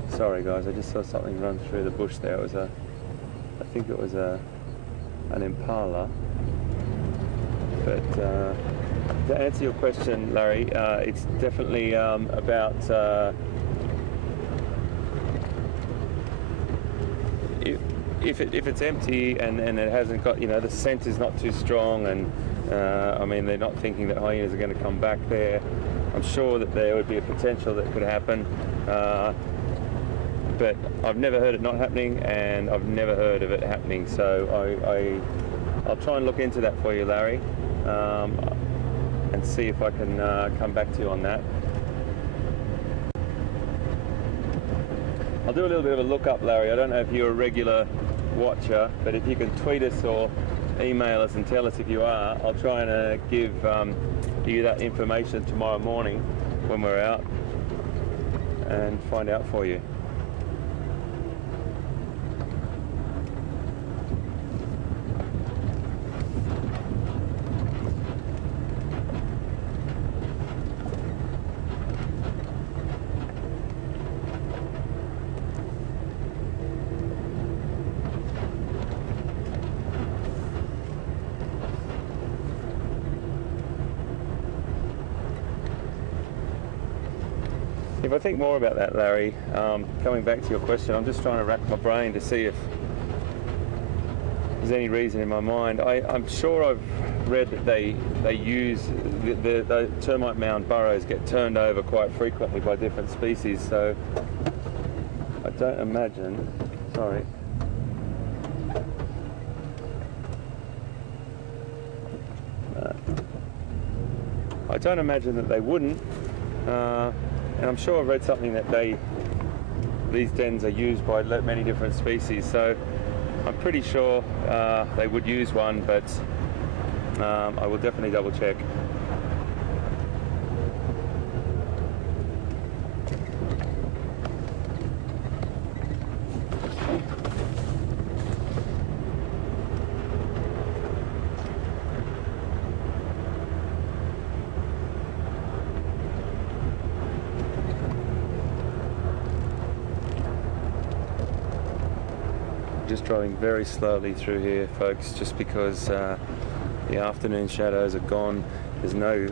Sorry guys, I just saw something run through the bush there. It was I think it was an impala. But to answer your question, Larry, it's definitely about if it's empty and it hasn't got, the scent is not too strong, and I mean, they're not thinking that hyenas are going to come back there. I'm sure that there would be a potential that could happen. But I've never heard it not happening, and I've never heard of it happening, so I'll try and look into that for you, Larry, and see if I can come back to you on that. I'll do a little bit of a look up, Larry. I don't know if you're a regular watcher, but if you can tweet us or email us and tell us if you are, I'll try and give you that information tomorrow morning when we're out and find out for you. If I think more about that, Larry, coming back to your question, I'm just trying to rack my brain to see if there's any reason in my mind. I'm sure I've read that they use the termite mound burrows get turned over quite frequently by different species, so I don't imagine, sorry, I don't imagine that they wouldn't, and I'm sure I've read something that these dens are used by many different species, so I'm pretty sure they would use one, but I will definitely double check. Just driving very slowly through here, folks, just because the afternoon shadows are gone. There's no,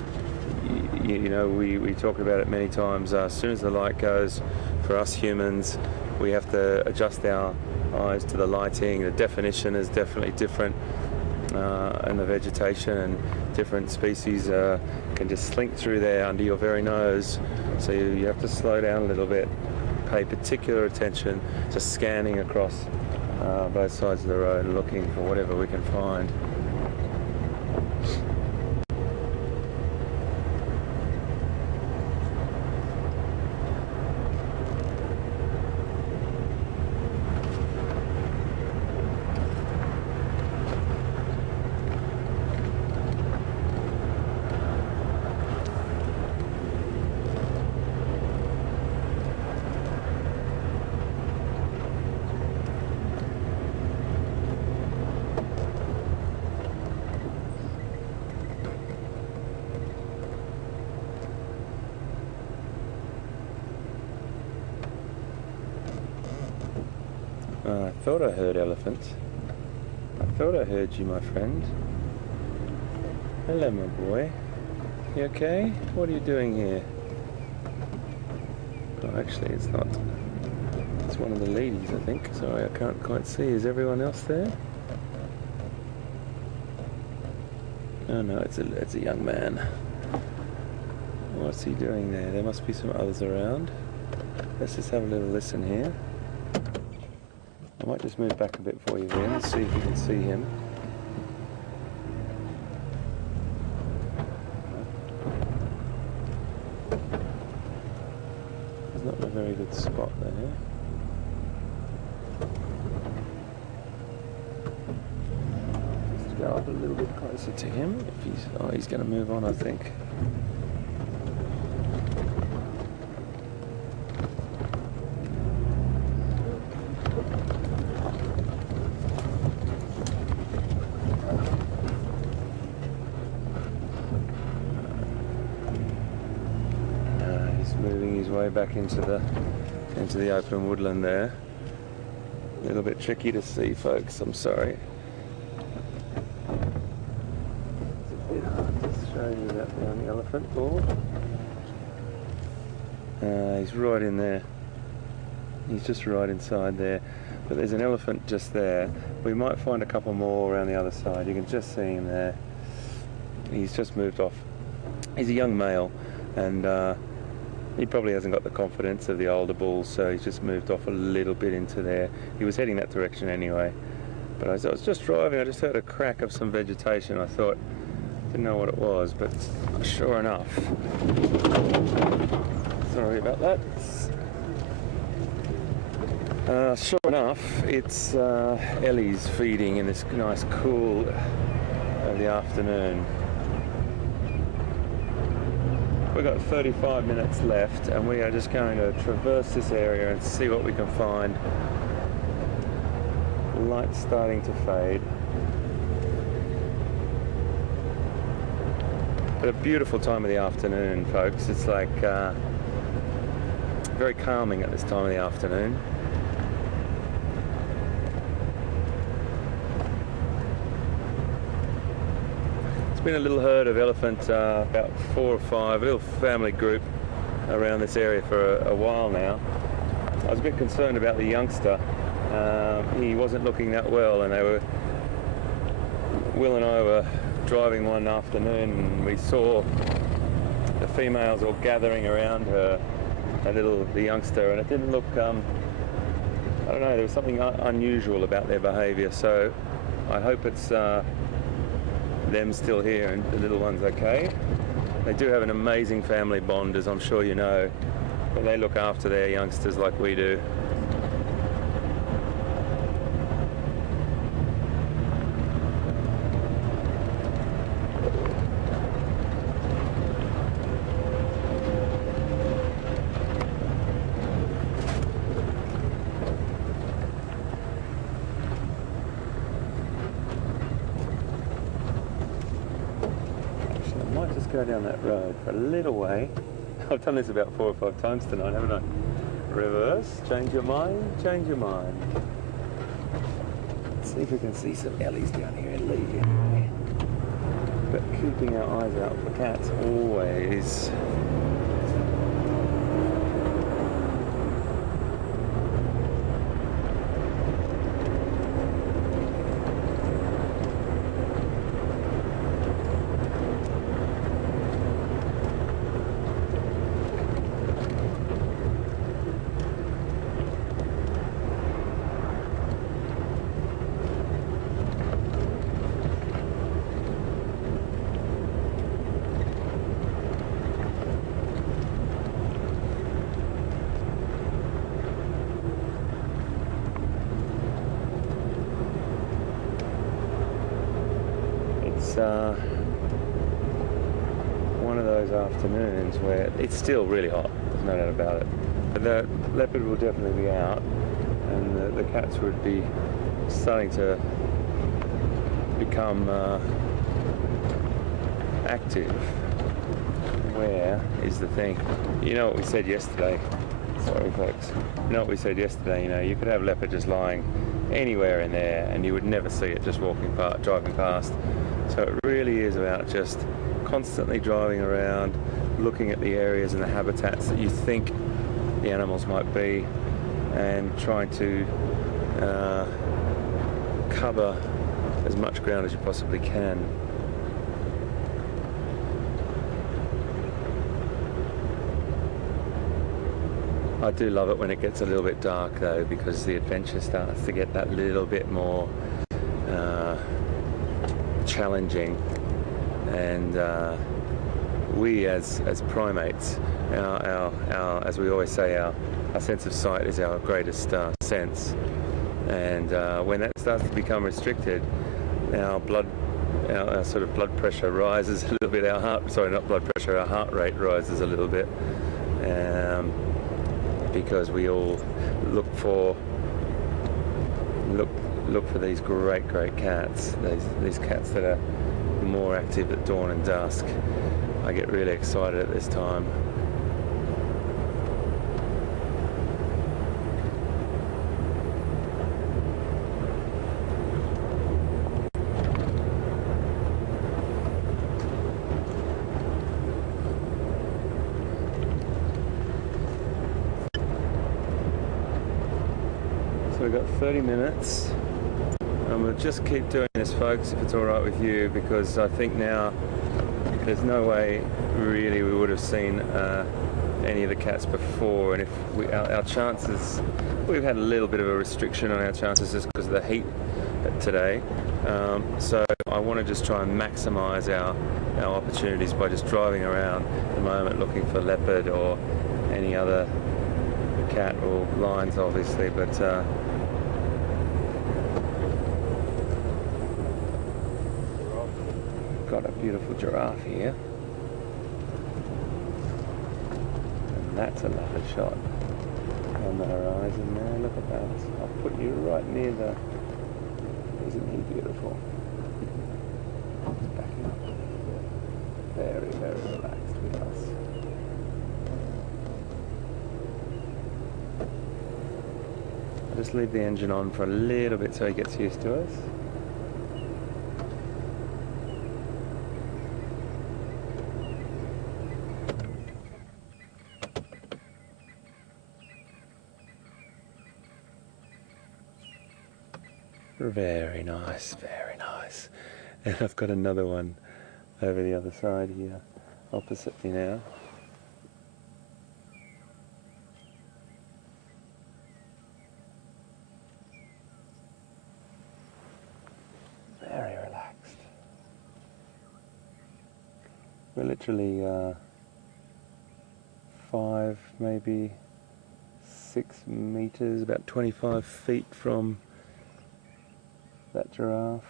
you know, we talk about it many times. As soon as the light goes, for us humans, we have to adjust our eyes to the lighting. The definition is definitely different, and the vegetation and different species can just slink through there under your very nose. So you have to slow down a little bit, pay particular attention to scanning across both sides of the road and looking for whatever we can find. I thought I heard elephant. I thought I heard you, my friend. Hello, my boy. You okay? What are you doing here? Oh, actually, it's not. It's one of the ladies, I think. Sorry, I can't quite see. Is everyone else there? Oh no, it's a young man. What's he doing there? There must be some others around. Let's just have a little listen here. I might just move back a bit for you here and see if you can see him. There's not a very good spot there. Let's go up a little bit closer to him. If he's going to move on, I think. Moving his way back into the open woodland there. A little bit tricky to see, folks, I'm sorry. It's a bit hard to show you that there on the elephant board. He's right in there. He's just right inside there. But there's an elephant just there. We might find a couple more around the other side. You can just see him there. He's just moved off. He's a young male, and he probably hasn't got the confidence of the older bulls, so he's just moved off a little bit into there. He was heading that direction anyway. But I was just driving, I just heard a crack of some vegetation. I thought, didn't know what it was, but sure enough. Sorry about that. Sure enough, it's Ellie's feeding in this nice cool of the afternoon. We've got 35 minutes left, and we are just going to traverse this area and see what we can find. Light's starting to fade. But a beautiful time of the afternoon, folks. It's like very calming at this time of the afternoon. Been a little herd of elephant, about 4 or 5, a little family group, around this area for a while now. I was a bit concerned about the youngster. He wasn't looking that well, and Will and I were driving one afternoon and we saw the females all gathering around the youngster, and it didn't look, I don't know, there was something unusual about their behaviour, so I hope it's them still here and the little one's okay. They do have an amazing family bond, as I'm sure you know, but they look after their youngsters like we do. Go down that road for a little way. I've done this about 4 or 5 times tonight, haven't I? Reverse, change your mind, change your mind. Let's see if we can see some ellies down here and leave. But keeping our eyes out for cats always. One of those afternoons where it's still really hot, there's no doubt about it, but the leopard will definitely be out, and the cats would be starting to become active. Where is the thing? You know what we said yesterday, sorry folks, you know what we said yesterday, you know, you could have leopard just lying anywhere in there and you would never see it just driving past. So it really is about just constantly driving around, looking at the areas and the habitats that you think the animals might be, and trying to cover as much ground as you possibly can. I do love it when it gets a little bit dark though, because the adventure starts to get that little bit more challenging, and we as primates, our as we always say, our sense of sight is our greatest sense, and when that starts to become restricted, our sort of blood pressure rises a little bit, our heart rate rises a little bit, because we all look for these great cats, these cats that are more active at dawn and dusk. I get really excited at this time. So we've got 30 minutes. And we'll just keep doing this, folks, if it's all right with you, because I think now there's no way really we would have seen any of the cats before, and if our chances, we've had a little bit of a restriction on our chances just because of the heat today, so I want to just try and maximise our opportunities by just driving around at the moment looking for leopard or any other cat, or lions obviously, but got a beautiful giraffe here, and that's a lovely shot on the horizon there. Look at that. I'll put you right near the, isn't he beautiful? Backing up. Very relaxed with us. I'll just leave the engine on for a little bit so he gets used to us. Very nice, very nice. And I've got another one over the other side here, opposite me now. Very relaxed. We're literally 5, maybe 6 meters, about 25 feet from that giraffe.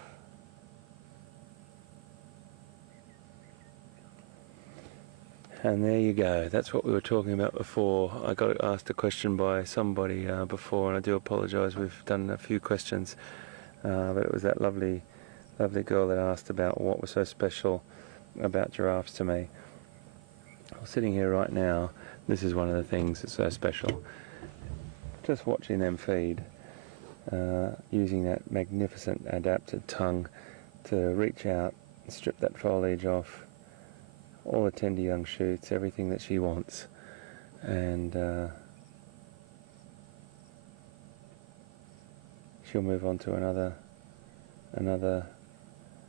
And there you go, that's what we were talking about before. I got asked a question by somebody before, and I do apologise, we've done a few questions, but it was that lovely girl that asked about what was so special about giraffes to me. I'm sitting here right now, this is one of the things that's so special. Just watching them feed, using that magnificent adapted tongue to reach out and strip that foliage off, all the tender young shoots, everything that she wants, and she'll move on to another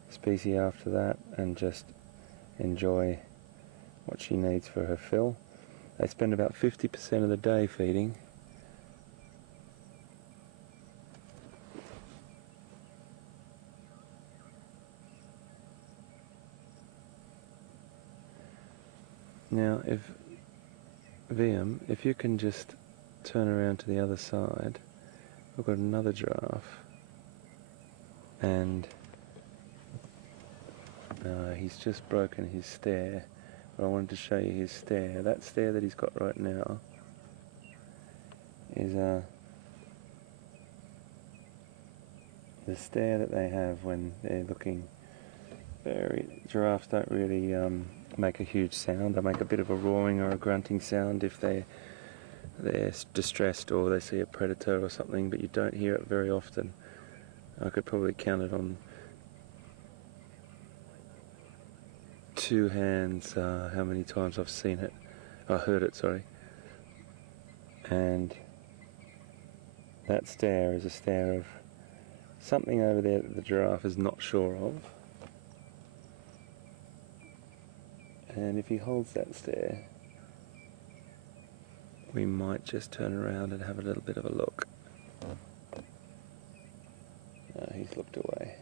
species after that and just enjoy what she needs for her fill. They spend about 50% of the day feeding. Now, if you can just turn around to the other side, we've got another giraffe, and he's just broken his stare, but I wanted to show you his stare. That stare that he's got right now is the stare that they have when they're looking. Giraffes don't really make a huge sound. They make a bit of a roaring or a grunting sound if they're distressed or they see a predator or something, but you don't hear it very often. I could probably count it on 2 hands how many times I've seen it. I heard it, sorry. And that stare is a stare of something over there that the giraffe is not sure of. And if he holds that stare, we might just turn around and have a little bit of a look. No, he's looked away,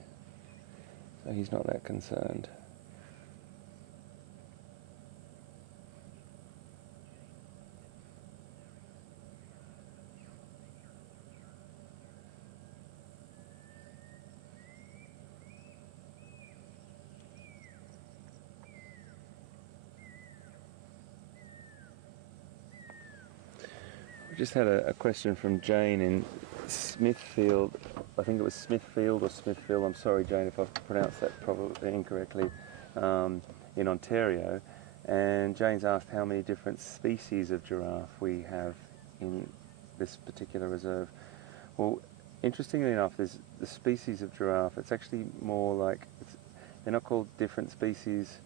so he's not that concerned. We just had a question from Jane in Smithfield. I think it was Smithfield or Smithfield. I'm sorry, Jane, if I've pronounced that probably incorrectly, in Ontario. And Jane's asked how many different species of giraffe we have in this particular reserve. Well, interestingly enough, there's the species of giraffe. It's actually more like, they're not called different species.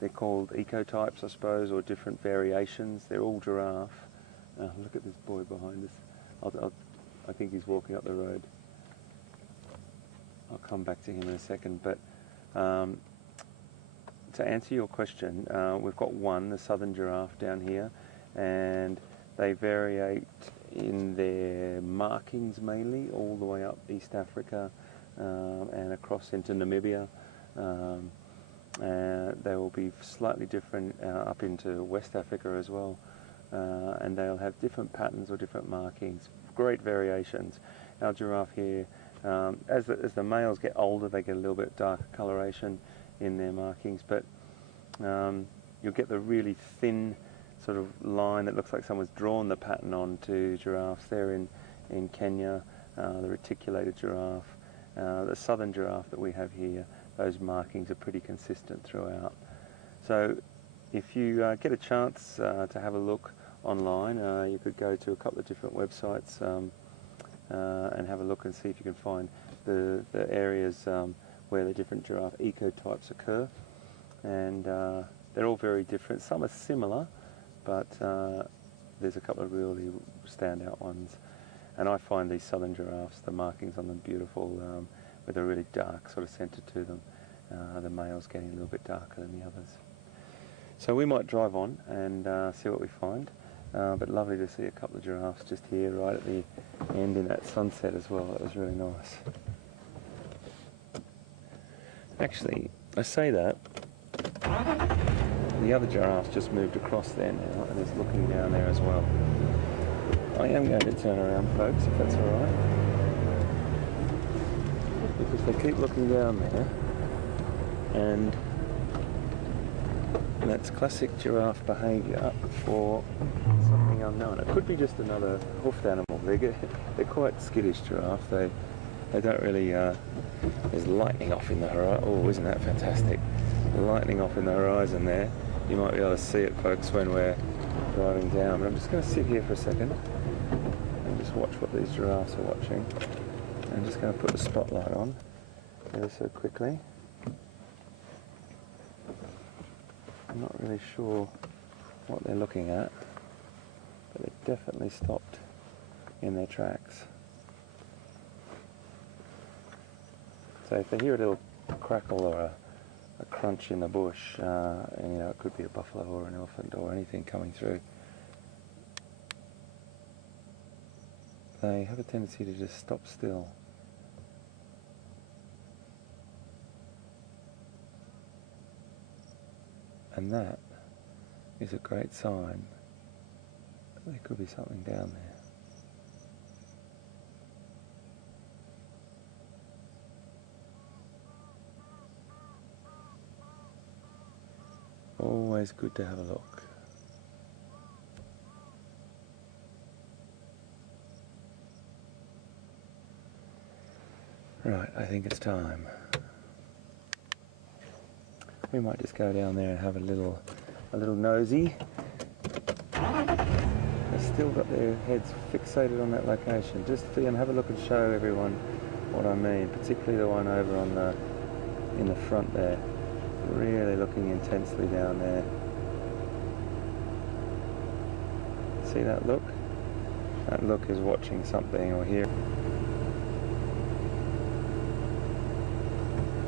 They're called ecotypes, I suppose, or different variations. They're all giraffe. Look at this boy behind us. I think he's walking up the road. I'll come back to him in a second. But to answer your question, we've got one, the southern giraffe down here, and they variate in their markings mainly, all the way up East Africa and across into Namibia. They will be slightly different up into West Africa as well. And they'll have different patterns or different markings, great variations. Our giraffe here, as the males get older, they get a little bit darker coloration in their markings, but you'll get the really thin sort of line that looks like someone's drawn the pattern onto giraffes. They're in Kenya, the reticulated giraffe. The southern giraffe that we have here, those markings are pretty consistent throughout. So if you get a chance to have a look online, you could go to a couple of different websites and have a look and see if you can find the areas where the different giraffe ecotypes occur. And they're all very different. Some are similar, but there's a couple of really standout ones. And I find these southern giraffes, the markings on them beautiful, with a really dark sort of centre to them. The male's getting a little bit darker than the others. So we might drive on and see what we find. But lovely to see a couple of giraffes just here right at the end in that sunset as well. That was really nice. Actually, I say that, the other giraffe's just moved across there now and is looking down there as well. I am going to turn around, folks, if that's alright. Because they keep looking down there, and that's classic giraffe behaviour for something unknown. It could be just another hoofed animal. They're quite skittish giraffes. They don't really... there's lightning off in the horizon. Oh, isn't that fantastic? The lightning off in the horizon there. You might be able to see it, folks, when we're driving down. But I'm just going to sit here for a second and just watch what these giraffes are watching. I'm just going to put the spotlight on ever so quickly. I'm not really sure what they're looking at, but they've definitely stopped in their tracks. So if they hear a little crackle or a crunch in the bush, and, you know, it could be a buffalo or an elephant or anything coming through, they have a tendency to just stop still. And that is a great sign that there could be something down there. Always good to have a look. Right, I think it's time. We might just go down there and have a little nosy. They've still got their heads fixated on that location. Just to have a look and show everyone what I mean, particularly the one over on in the front there. Really looking intensely down there. See that look? That look is watching something or hearing.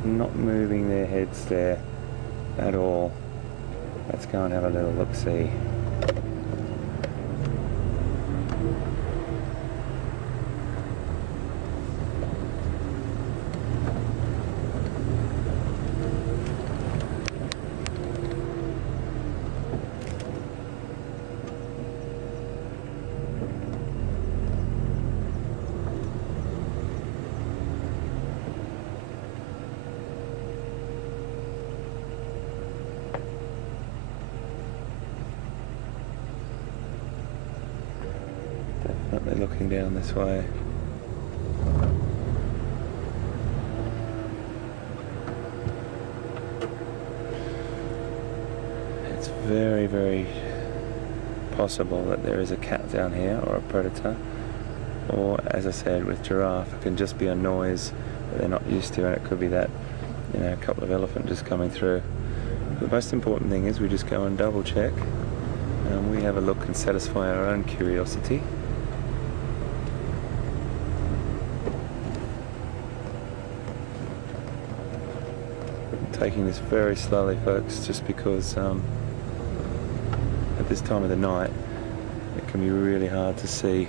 Not moving their heads there at all. Let's go and have a little look-see. Definitely looking down this way. It's very, very possible that there is a cat down here or a predator, or, as I said, with giraffe, it can just be a noise that they're not used to, and it could be that, you know, a couple of elephant just coming through. The most important thing is we just go and double check, and we have a look and satisfy our own curiosity. Taking this very slowly, folks, just because at this time of the night it can be really hard to see,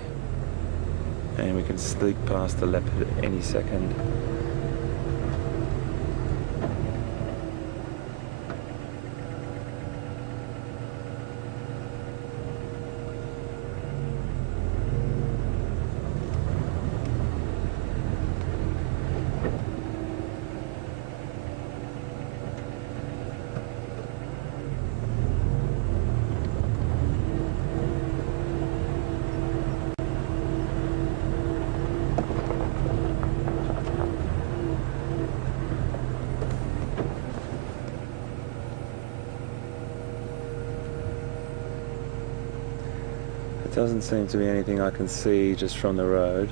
and we can sneak past the leopard at any second. There doesn't seem to be anything I can see just from the road,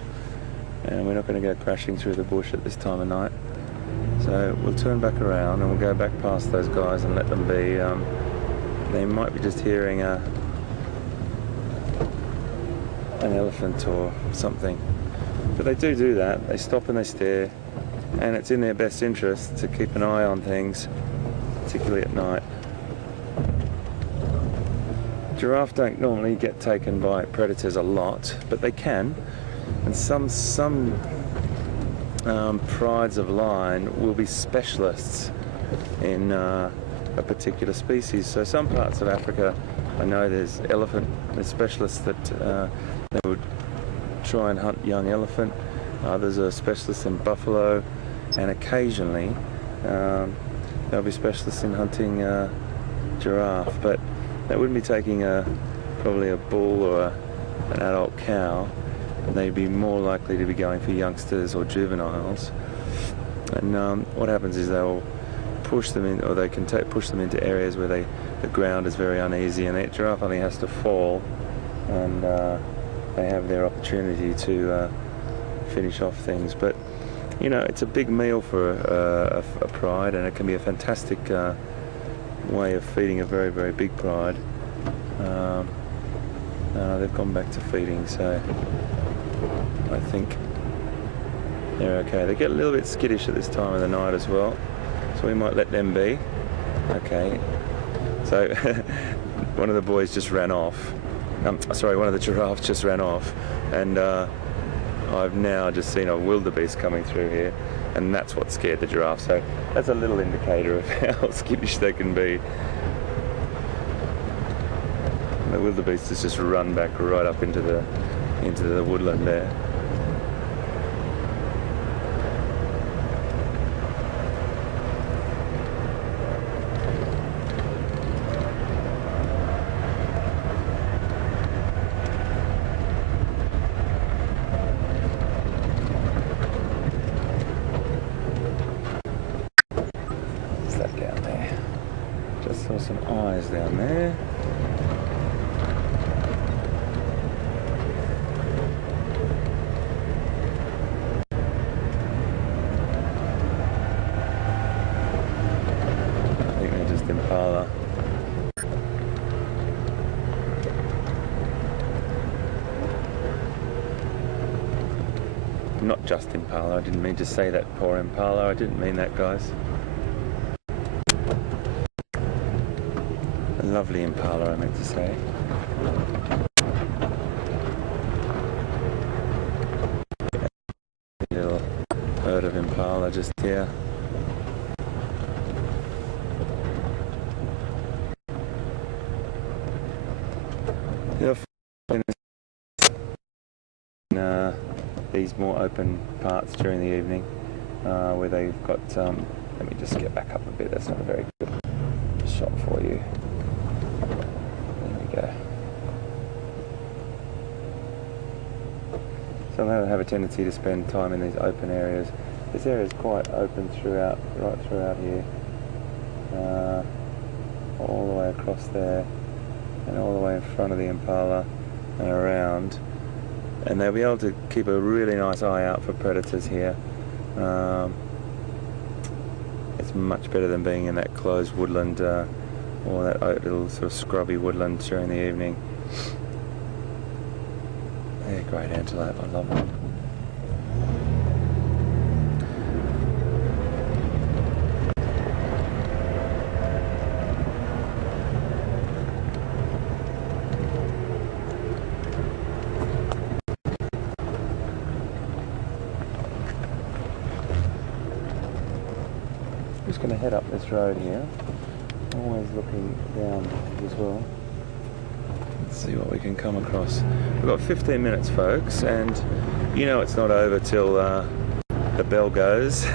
and we're not going to go crashing through the bush at this time of night. So we'll turn back around and we'll go back past those guys and let them be. They might be just hearing an elephant or something. But they do that. They stop and they stare, and it's in their best interest to keep an eye on things, particularly at night. Giraffe don't normally get taken by predators a lot, but they can, and some prides of line will be specialists in a particular species. So some parts of Africa, I know there's specialists that they would try and hunt young elephant. Others are specialists in buffalo, and occasionally they'll be specialists in hunting giraffe, but they wouldn't be taking probably a bull or an adult cow. They'd be more likely to be going for youngsters or juveniles. And what happens is they'll push them in, or they can push them into areas where the ground is very uneasy, and the giraffe only has to fall, and they have their opportunity to finish off things. But you know, it's a big meal for a pride, and it can be a fantastic way of feeding a very, very big pride. They've gone back to feeding, so I think they're okay. They get a little bit skittish at this time of the night as well, so we might let them be. Okay, so one of the boys just ran off. Sorry, one of the giraffes just ran off, and I've now just seen a wildebeest coming through here, and that's what scared the giraffe. So that's a little indicator of how skittish they can be. The wildebeest has just run back right up into the woodland there. What's that down there? Just saw some eyes down there. Impala. Not just impala, I didn't mean to say that, poor impala, I didn't mean that, guys. A lovely impala, I meant to say. A little herd of impala just here. In these more open parts during the evening, where they've got, let me just get back up a bit, that's not a very good shot for you. There we go. Some have a tendency to spend time in these open areas. This area is quite open throughout, right throughout here, all the way across there, and all the way in front of the impala and around, and they'll be able to keep a really nice eye out for predators here. It's much better than being in that closed woodland or that little sort of scrubby woodland during the evening. They're great antelope, I love them. I'm just going to head up this road here, always looking down as well. Let's see what we can come across. We've got 15 minutes, folks, and you know it's not over till the bell goes.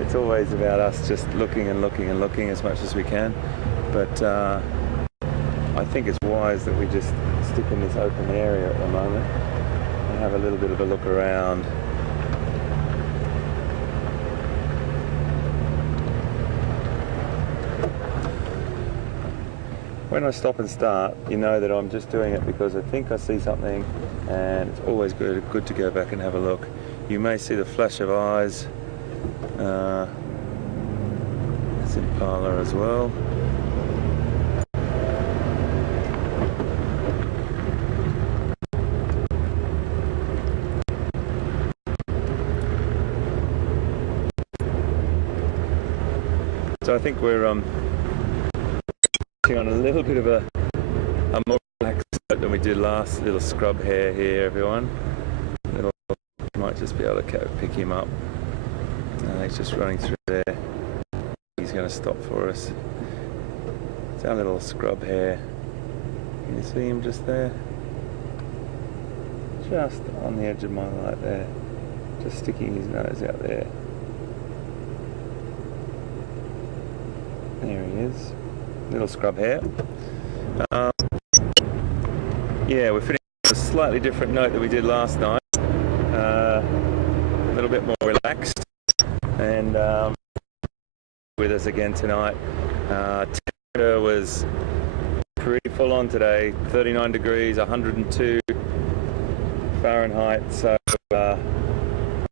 It's always about us just looking and looking and looking as much as we can, but I think it's wise that we just stick in this open area at the moment and have a little bit of a look around. When I stop and start, you know that I'm just doing it because I think I see something, and it's always good to go back and have a look. You may see the flash of eyes. It's impala as well. So I think we're on a little bit of a more relaxed note than we did last. Little scrub hare here, everyone. Might just be able to pick him up. He's just running through there. He's going to stop for us. It's our little scrub hare. Can you see him just there? Just on the edge of my light there. Just sticking his nose out there. There he is. Little scrub hare. Yeah, we're finishing on a slightly different note than we did last night. A little bit more relaxed. And with us again tonight. Temperature was pretty full on today. 39 degrees, 102 Fahrenheit. So a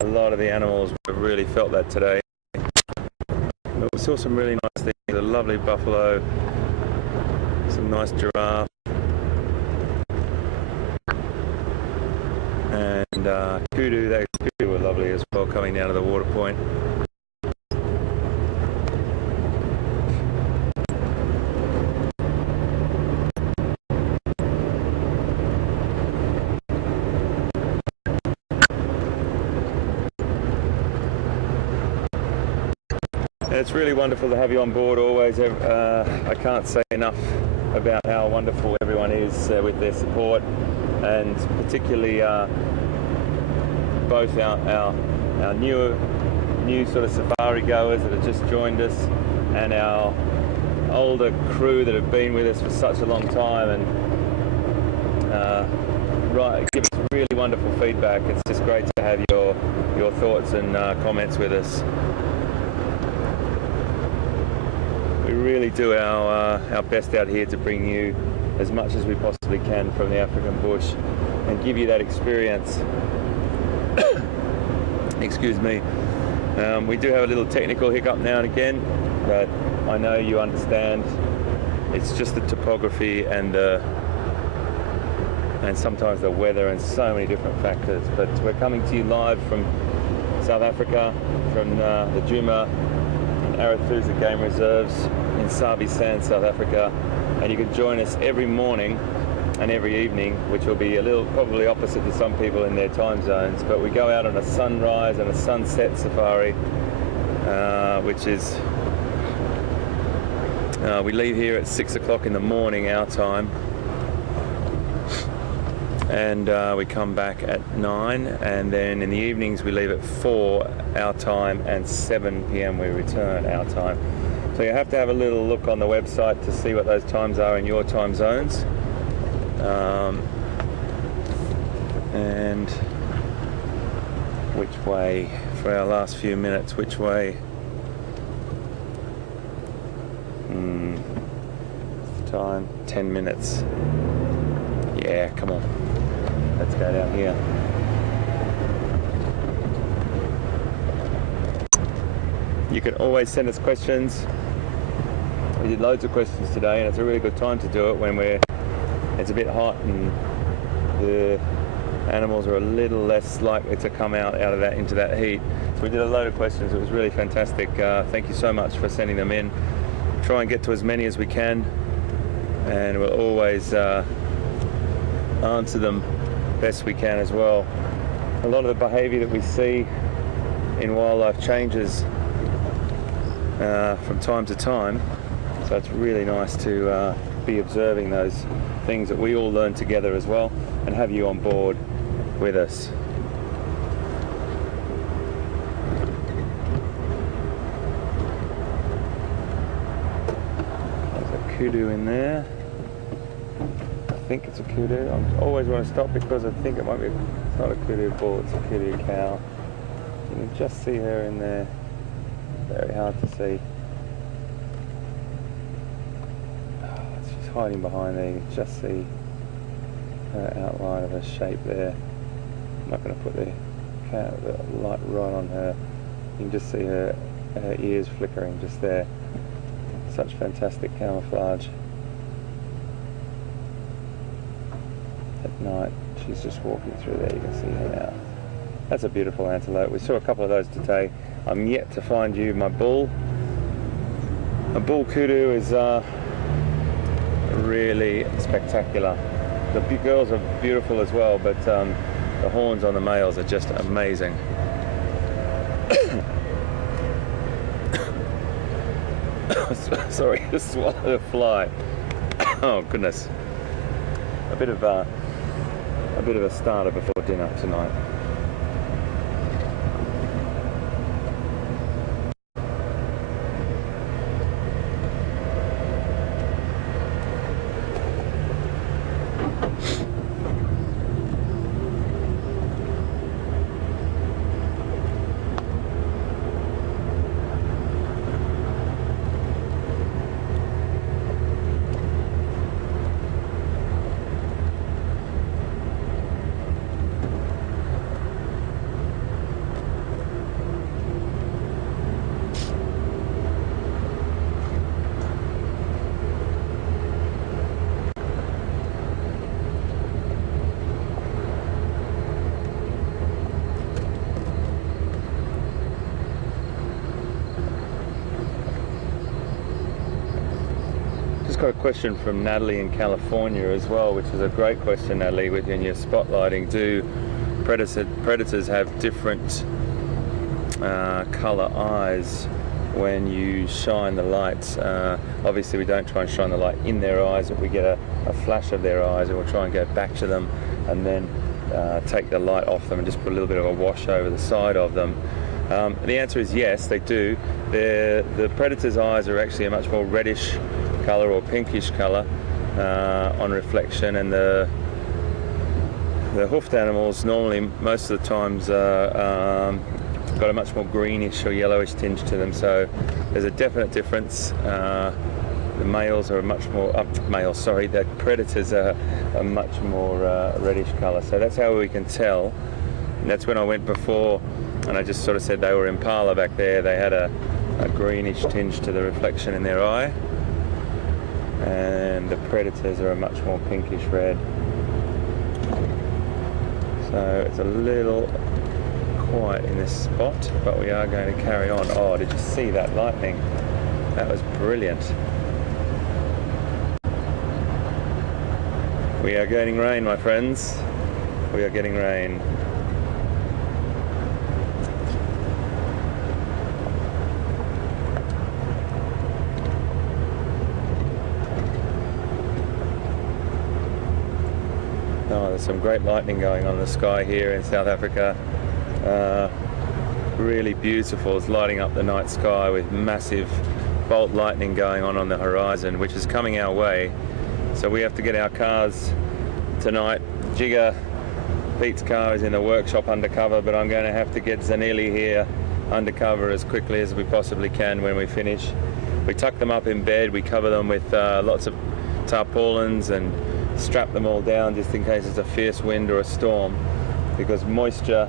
lot of the animals really felt that today. But we saw some really nice things. A lovely buffalo, some nice giraffe, and kudu. They were lovely as well, coming down to the water point. It's really wonderful to have you on board always. I can't say enough about how wonderful everyone is with their support, and particularly both our new sort of safari goers that have just joined us, and our older crew that have been with us for such a long time, and give us really wonderful feedback. It's just great to have your thoughts and comments with us. We really do our best out here to bring you as much as we possibly can from the African bush and give you that experience. Excuse me. We do have a little technical hiccup now and again, but I know you understand. It's just the topography and sometimes the weather and so many different factors. But we're coming to you live from South Africa, from the Djuma and Arathusa game reserves in Sabi Sand, South Africa, and you can join us every morning and every evening, which will be a little probably opposite to some people in their time zones, but we go out on a sunrise and a sunset safari, which is we leave here at 6 o'clock in the morning our time, and we come back at 9, and then in the evenings we leave at 4 our time, and 7 p.m. we return our time. So you have to have a little look on the website to see what those times are in your time zones. And which way, for our last few minutes, which way? Time, 10 minutes. Yeah, come on. Let's go down here. You can always send us questions. We did loads of questions today, and it's a really good time to do it when it's a bit hot and the animals are a little less likely to come out of that into that heat. So we did a load of questions. It was really fantastic. Thank you so much for sending them in. Try and get to as many as we can, and we'll always answer them best we can as well. A lot of the behaviour that we see in wildlife changes from time to time, so it's really nice to be observing those things that we all learn together as well, and have you on board with us. There's a kudu in there. I think it's a kudu. I always want to stop because I think it might be, it's not a kudu bull, it's a kudu cow. You can just see her in there. Very hard to see. She's hiding behind there. You can just see her outline of her shape there. I'm not going to put the light right on her. You can just see her ears flickering just there. Such fantastic camouflage. At night, she's just walking through there. You can see her now. That's a beautiful antelope. We saw a couple of those today. I'm yet to find you my bull. A bull kudu is really spectacular. The girls are beautiful as well, but the horns on the males are just amazing. Sorry, just swallowed a fly. Oh goodness. A bit of a starter before dinner tonight. Just got a question from Natalie in California as well, which is a great question, Natalie, within your spotlighting. Do predators have different colour eyes when you shine the lights? Obviously we don't try and shine the light in their eyes, but we get a flash of their eyes and we'll try and go back to them and then take the light off them and just put a little bit of a wash over the side of them. The answer is yes, they do. The predator's eyes are actually a much more reddish colour or pinkish colour on reflection, and the hoofed animals normally most of the times got a much more greenish or yellowish tinge to them, so there's a definite difference. The males are a much more the predators are a much more reddish colour, so that's how we can tell. And that's when I went before and I just sort of said they were impala back there. They had a greenish tinge to the reflection in their eye, and the predators are a much more pinkish red. So it's a little quiet in this spot, but we are going to carry on. Oh, did you see that lightning? That was brilliant. We are getting rain, my friends. We are getting rain. Oh, there's some great lightning going on in the sky here in South Africa. Really beautiful. It's lighting up the night sky with massive bolt lightning going on the horizon, which is coming our way. So we have to get our cars tonight. Jigger, Pete's car, is in the workshop undercover, but I'm going to have to get Zanili here undercover as quickly as we possibly can when we finish. We tuck them up in bed, we cover them with lots of tarpaulins and strap them all down just in case it's a fierce wind or a storm, because moisture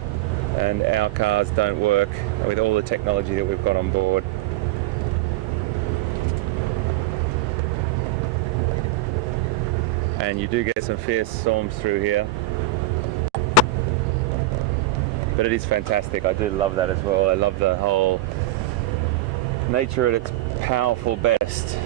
and our cars don't work with all the technology that we've got on board. And you do get some fierce storms through here, but it is fantastic. I do love that as well. I love the whole nature at its powerful best.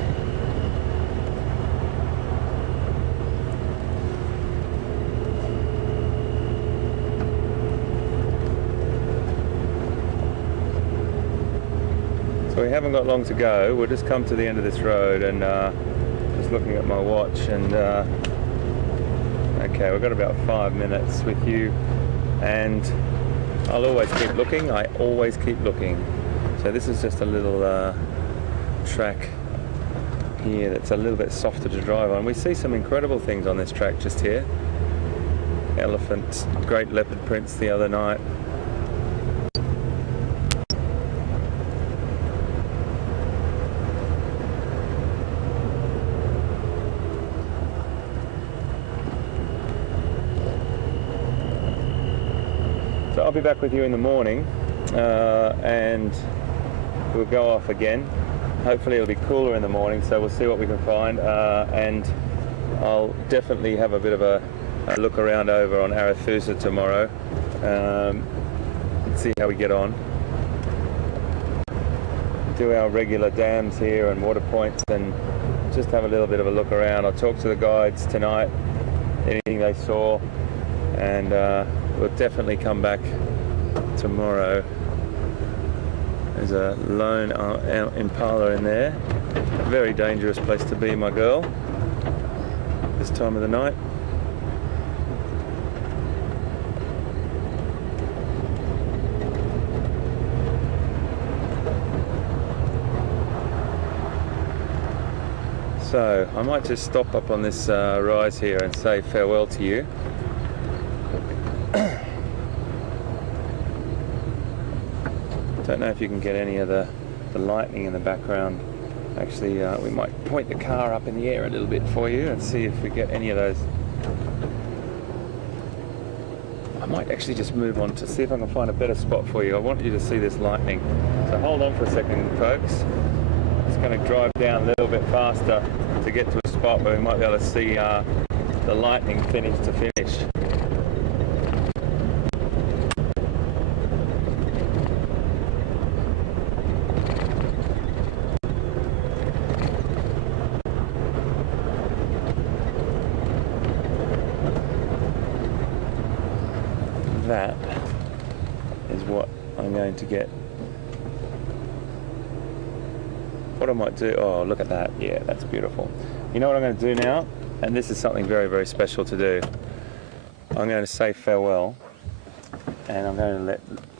So we haven't got long to go. We'll just come to the end of this road, and just looking at my watch, and okay, we've got about 5 minutes with you, and I'll always keep looking. I always keep looking. So this is just a little track here that's a little bit softer to drive on. We see some incredible things on this track just here. Elephants, great leopard prints the other night. So I'll be back with you in the morning, and we'll go off again. Hopefully it'll be cooler in the morning, so we'll see what we can find, and I'll definitely have a bit of a look around over on Arathusa tomorrow, and see how we get on. do our regular dams here and water points and just have a little bit of a look around. I'll talk to the guides tonight, anything they saw, and we'll definitely come back tomorrow. There's a lone impala in there. A very dangerous place to be, my girl, this time of the night. So I might just stop up on this rise here and say farewell to you. Don't know if you can get any of the lightning in the background. Actually, we might point the car up in the air a little bit for you and see if we get any of those. I might actually just move on to see if I can find a better spot for you. I want you to see this lightning. So hold on for a second, folks. Just going to drive down a little bit faster to get to a spot where we might be able to see the lightning finish to finish. That is what I'm going to get. What I might do, oh look at that, yeah, that's beautiful. You know what I'm going to do now, and this is something very, very special to do. I'm going to say farewell, and I'm going to let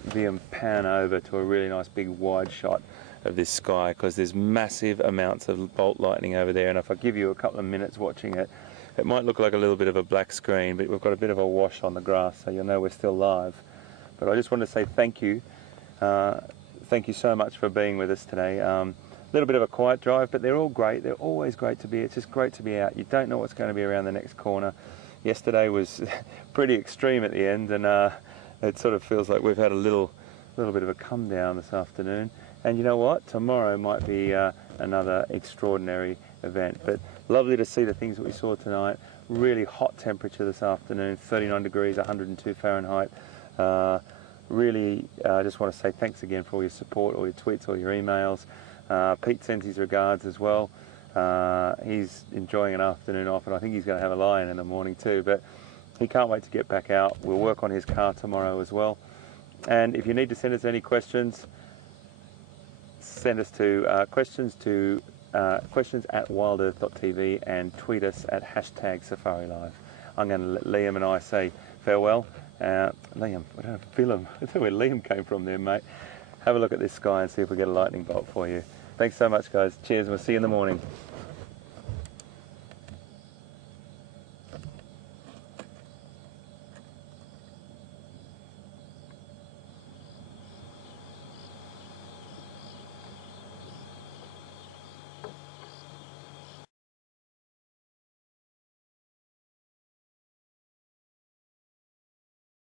Liam pan over to a really nice big wide shot of this sky, because there's massive amounts of bolt lightning over there, and if I give you a couple of minutes watching it, it might look like a little bit of a black screen, but we've got a bit of a wash on the grass, so you'll know we're still live. But I just want to say thank you. Thank you so much for being with us today. A little bit of a quiet drive, but they're all great. They're always great to be. It's just great to be out. You don't know what's going to be around the next corner. Yesterday was pretty extreme at the end, and it sort of feels like we've had a little bit of a come down this afternoon. And you know what? Tomorrow might be another extraordinary event. But lovely to see the things that we saw tonight. Really hot temperature this afternoon, 39 degrees, 102 Fahrenheit. Really just want to say thanks again for all your support, all your tweets, all your emails. Pete sends his regards as well. He's enjoying an afternoon off, and I think he's going to have a lie-in in the morning too, but he can't wait to get back out. We'll work on his car tomorrow as well. And if you need to send us any questions, send us to questions at wildearth.tv and tweet us at #SafariLive. I'm going to let Liam and I say farewell. Liam, I don't feel him. I don't know where Liam came from there, mate. Have a look at this sky and see if we get a lightning bolt for you. Thanks so much, guys. Cheers, and we'll see you in the morning.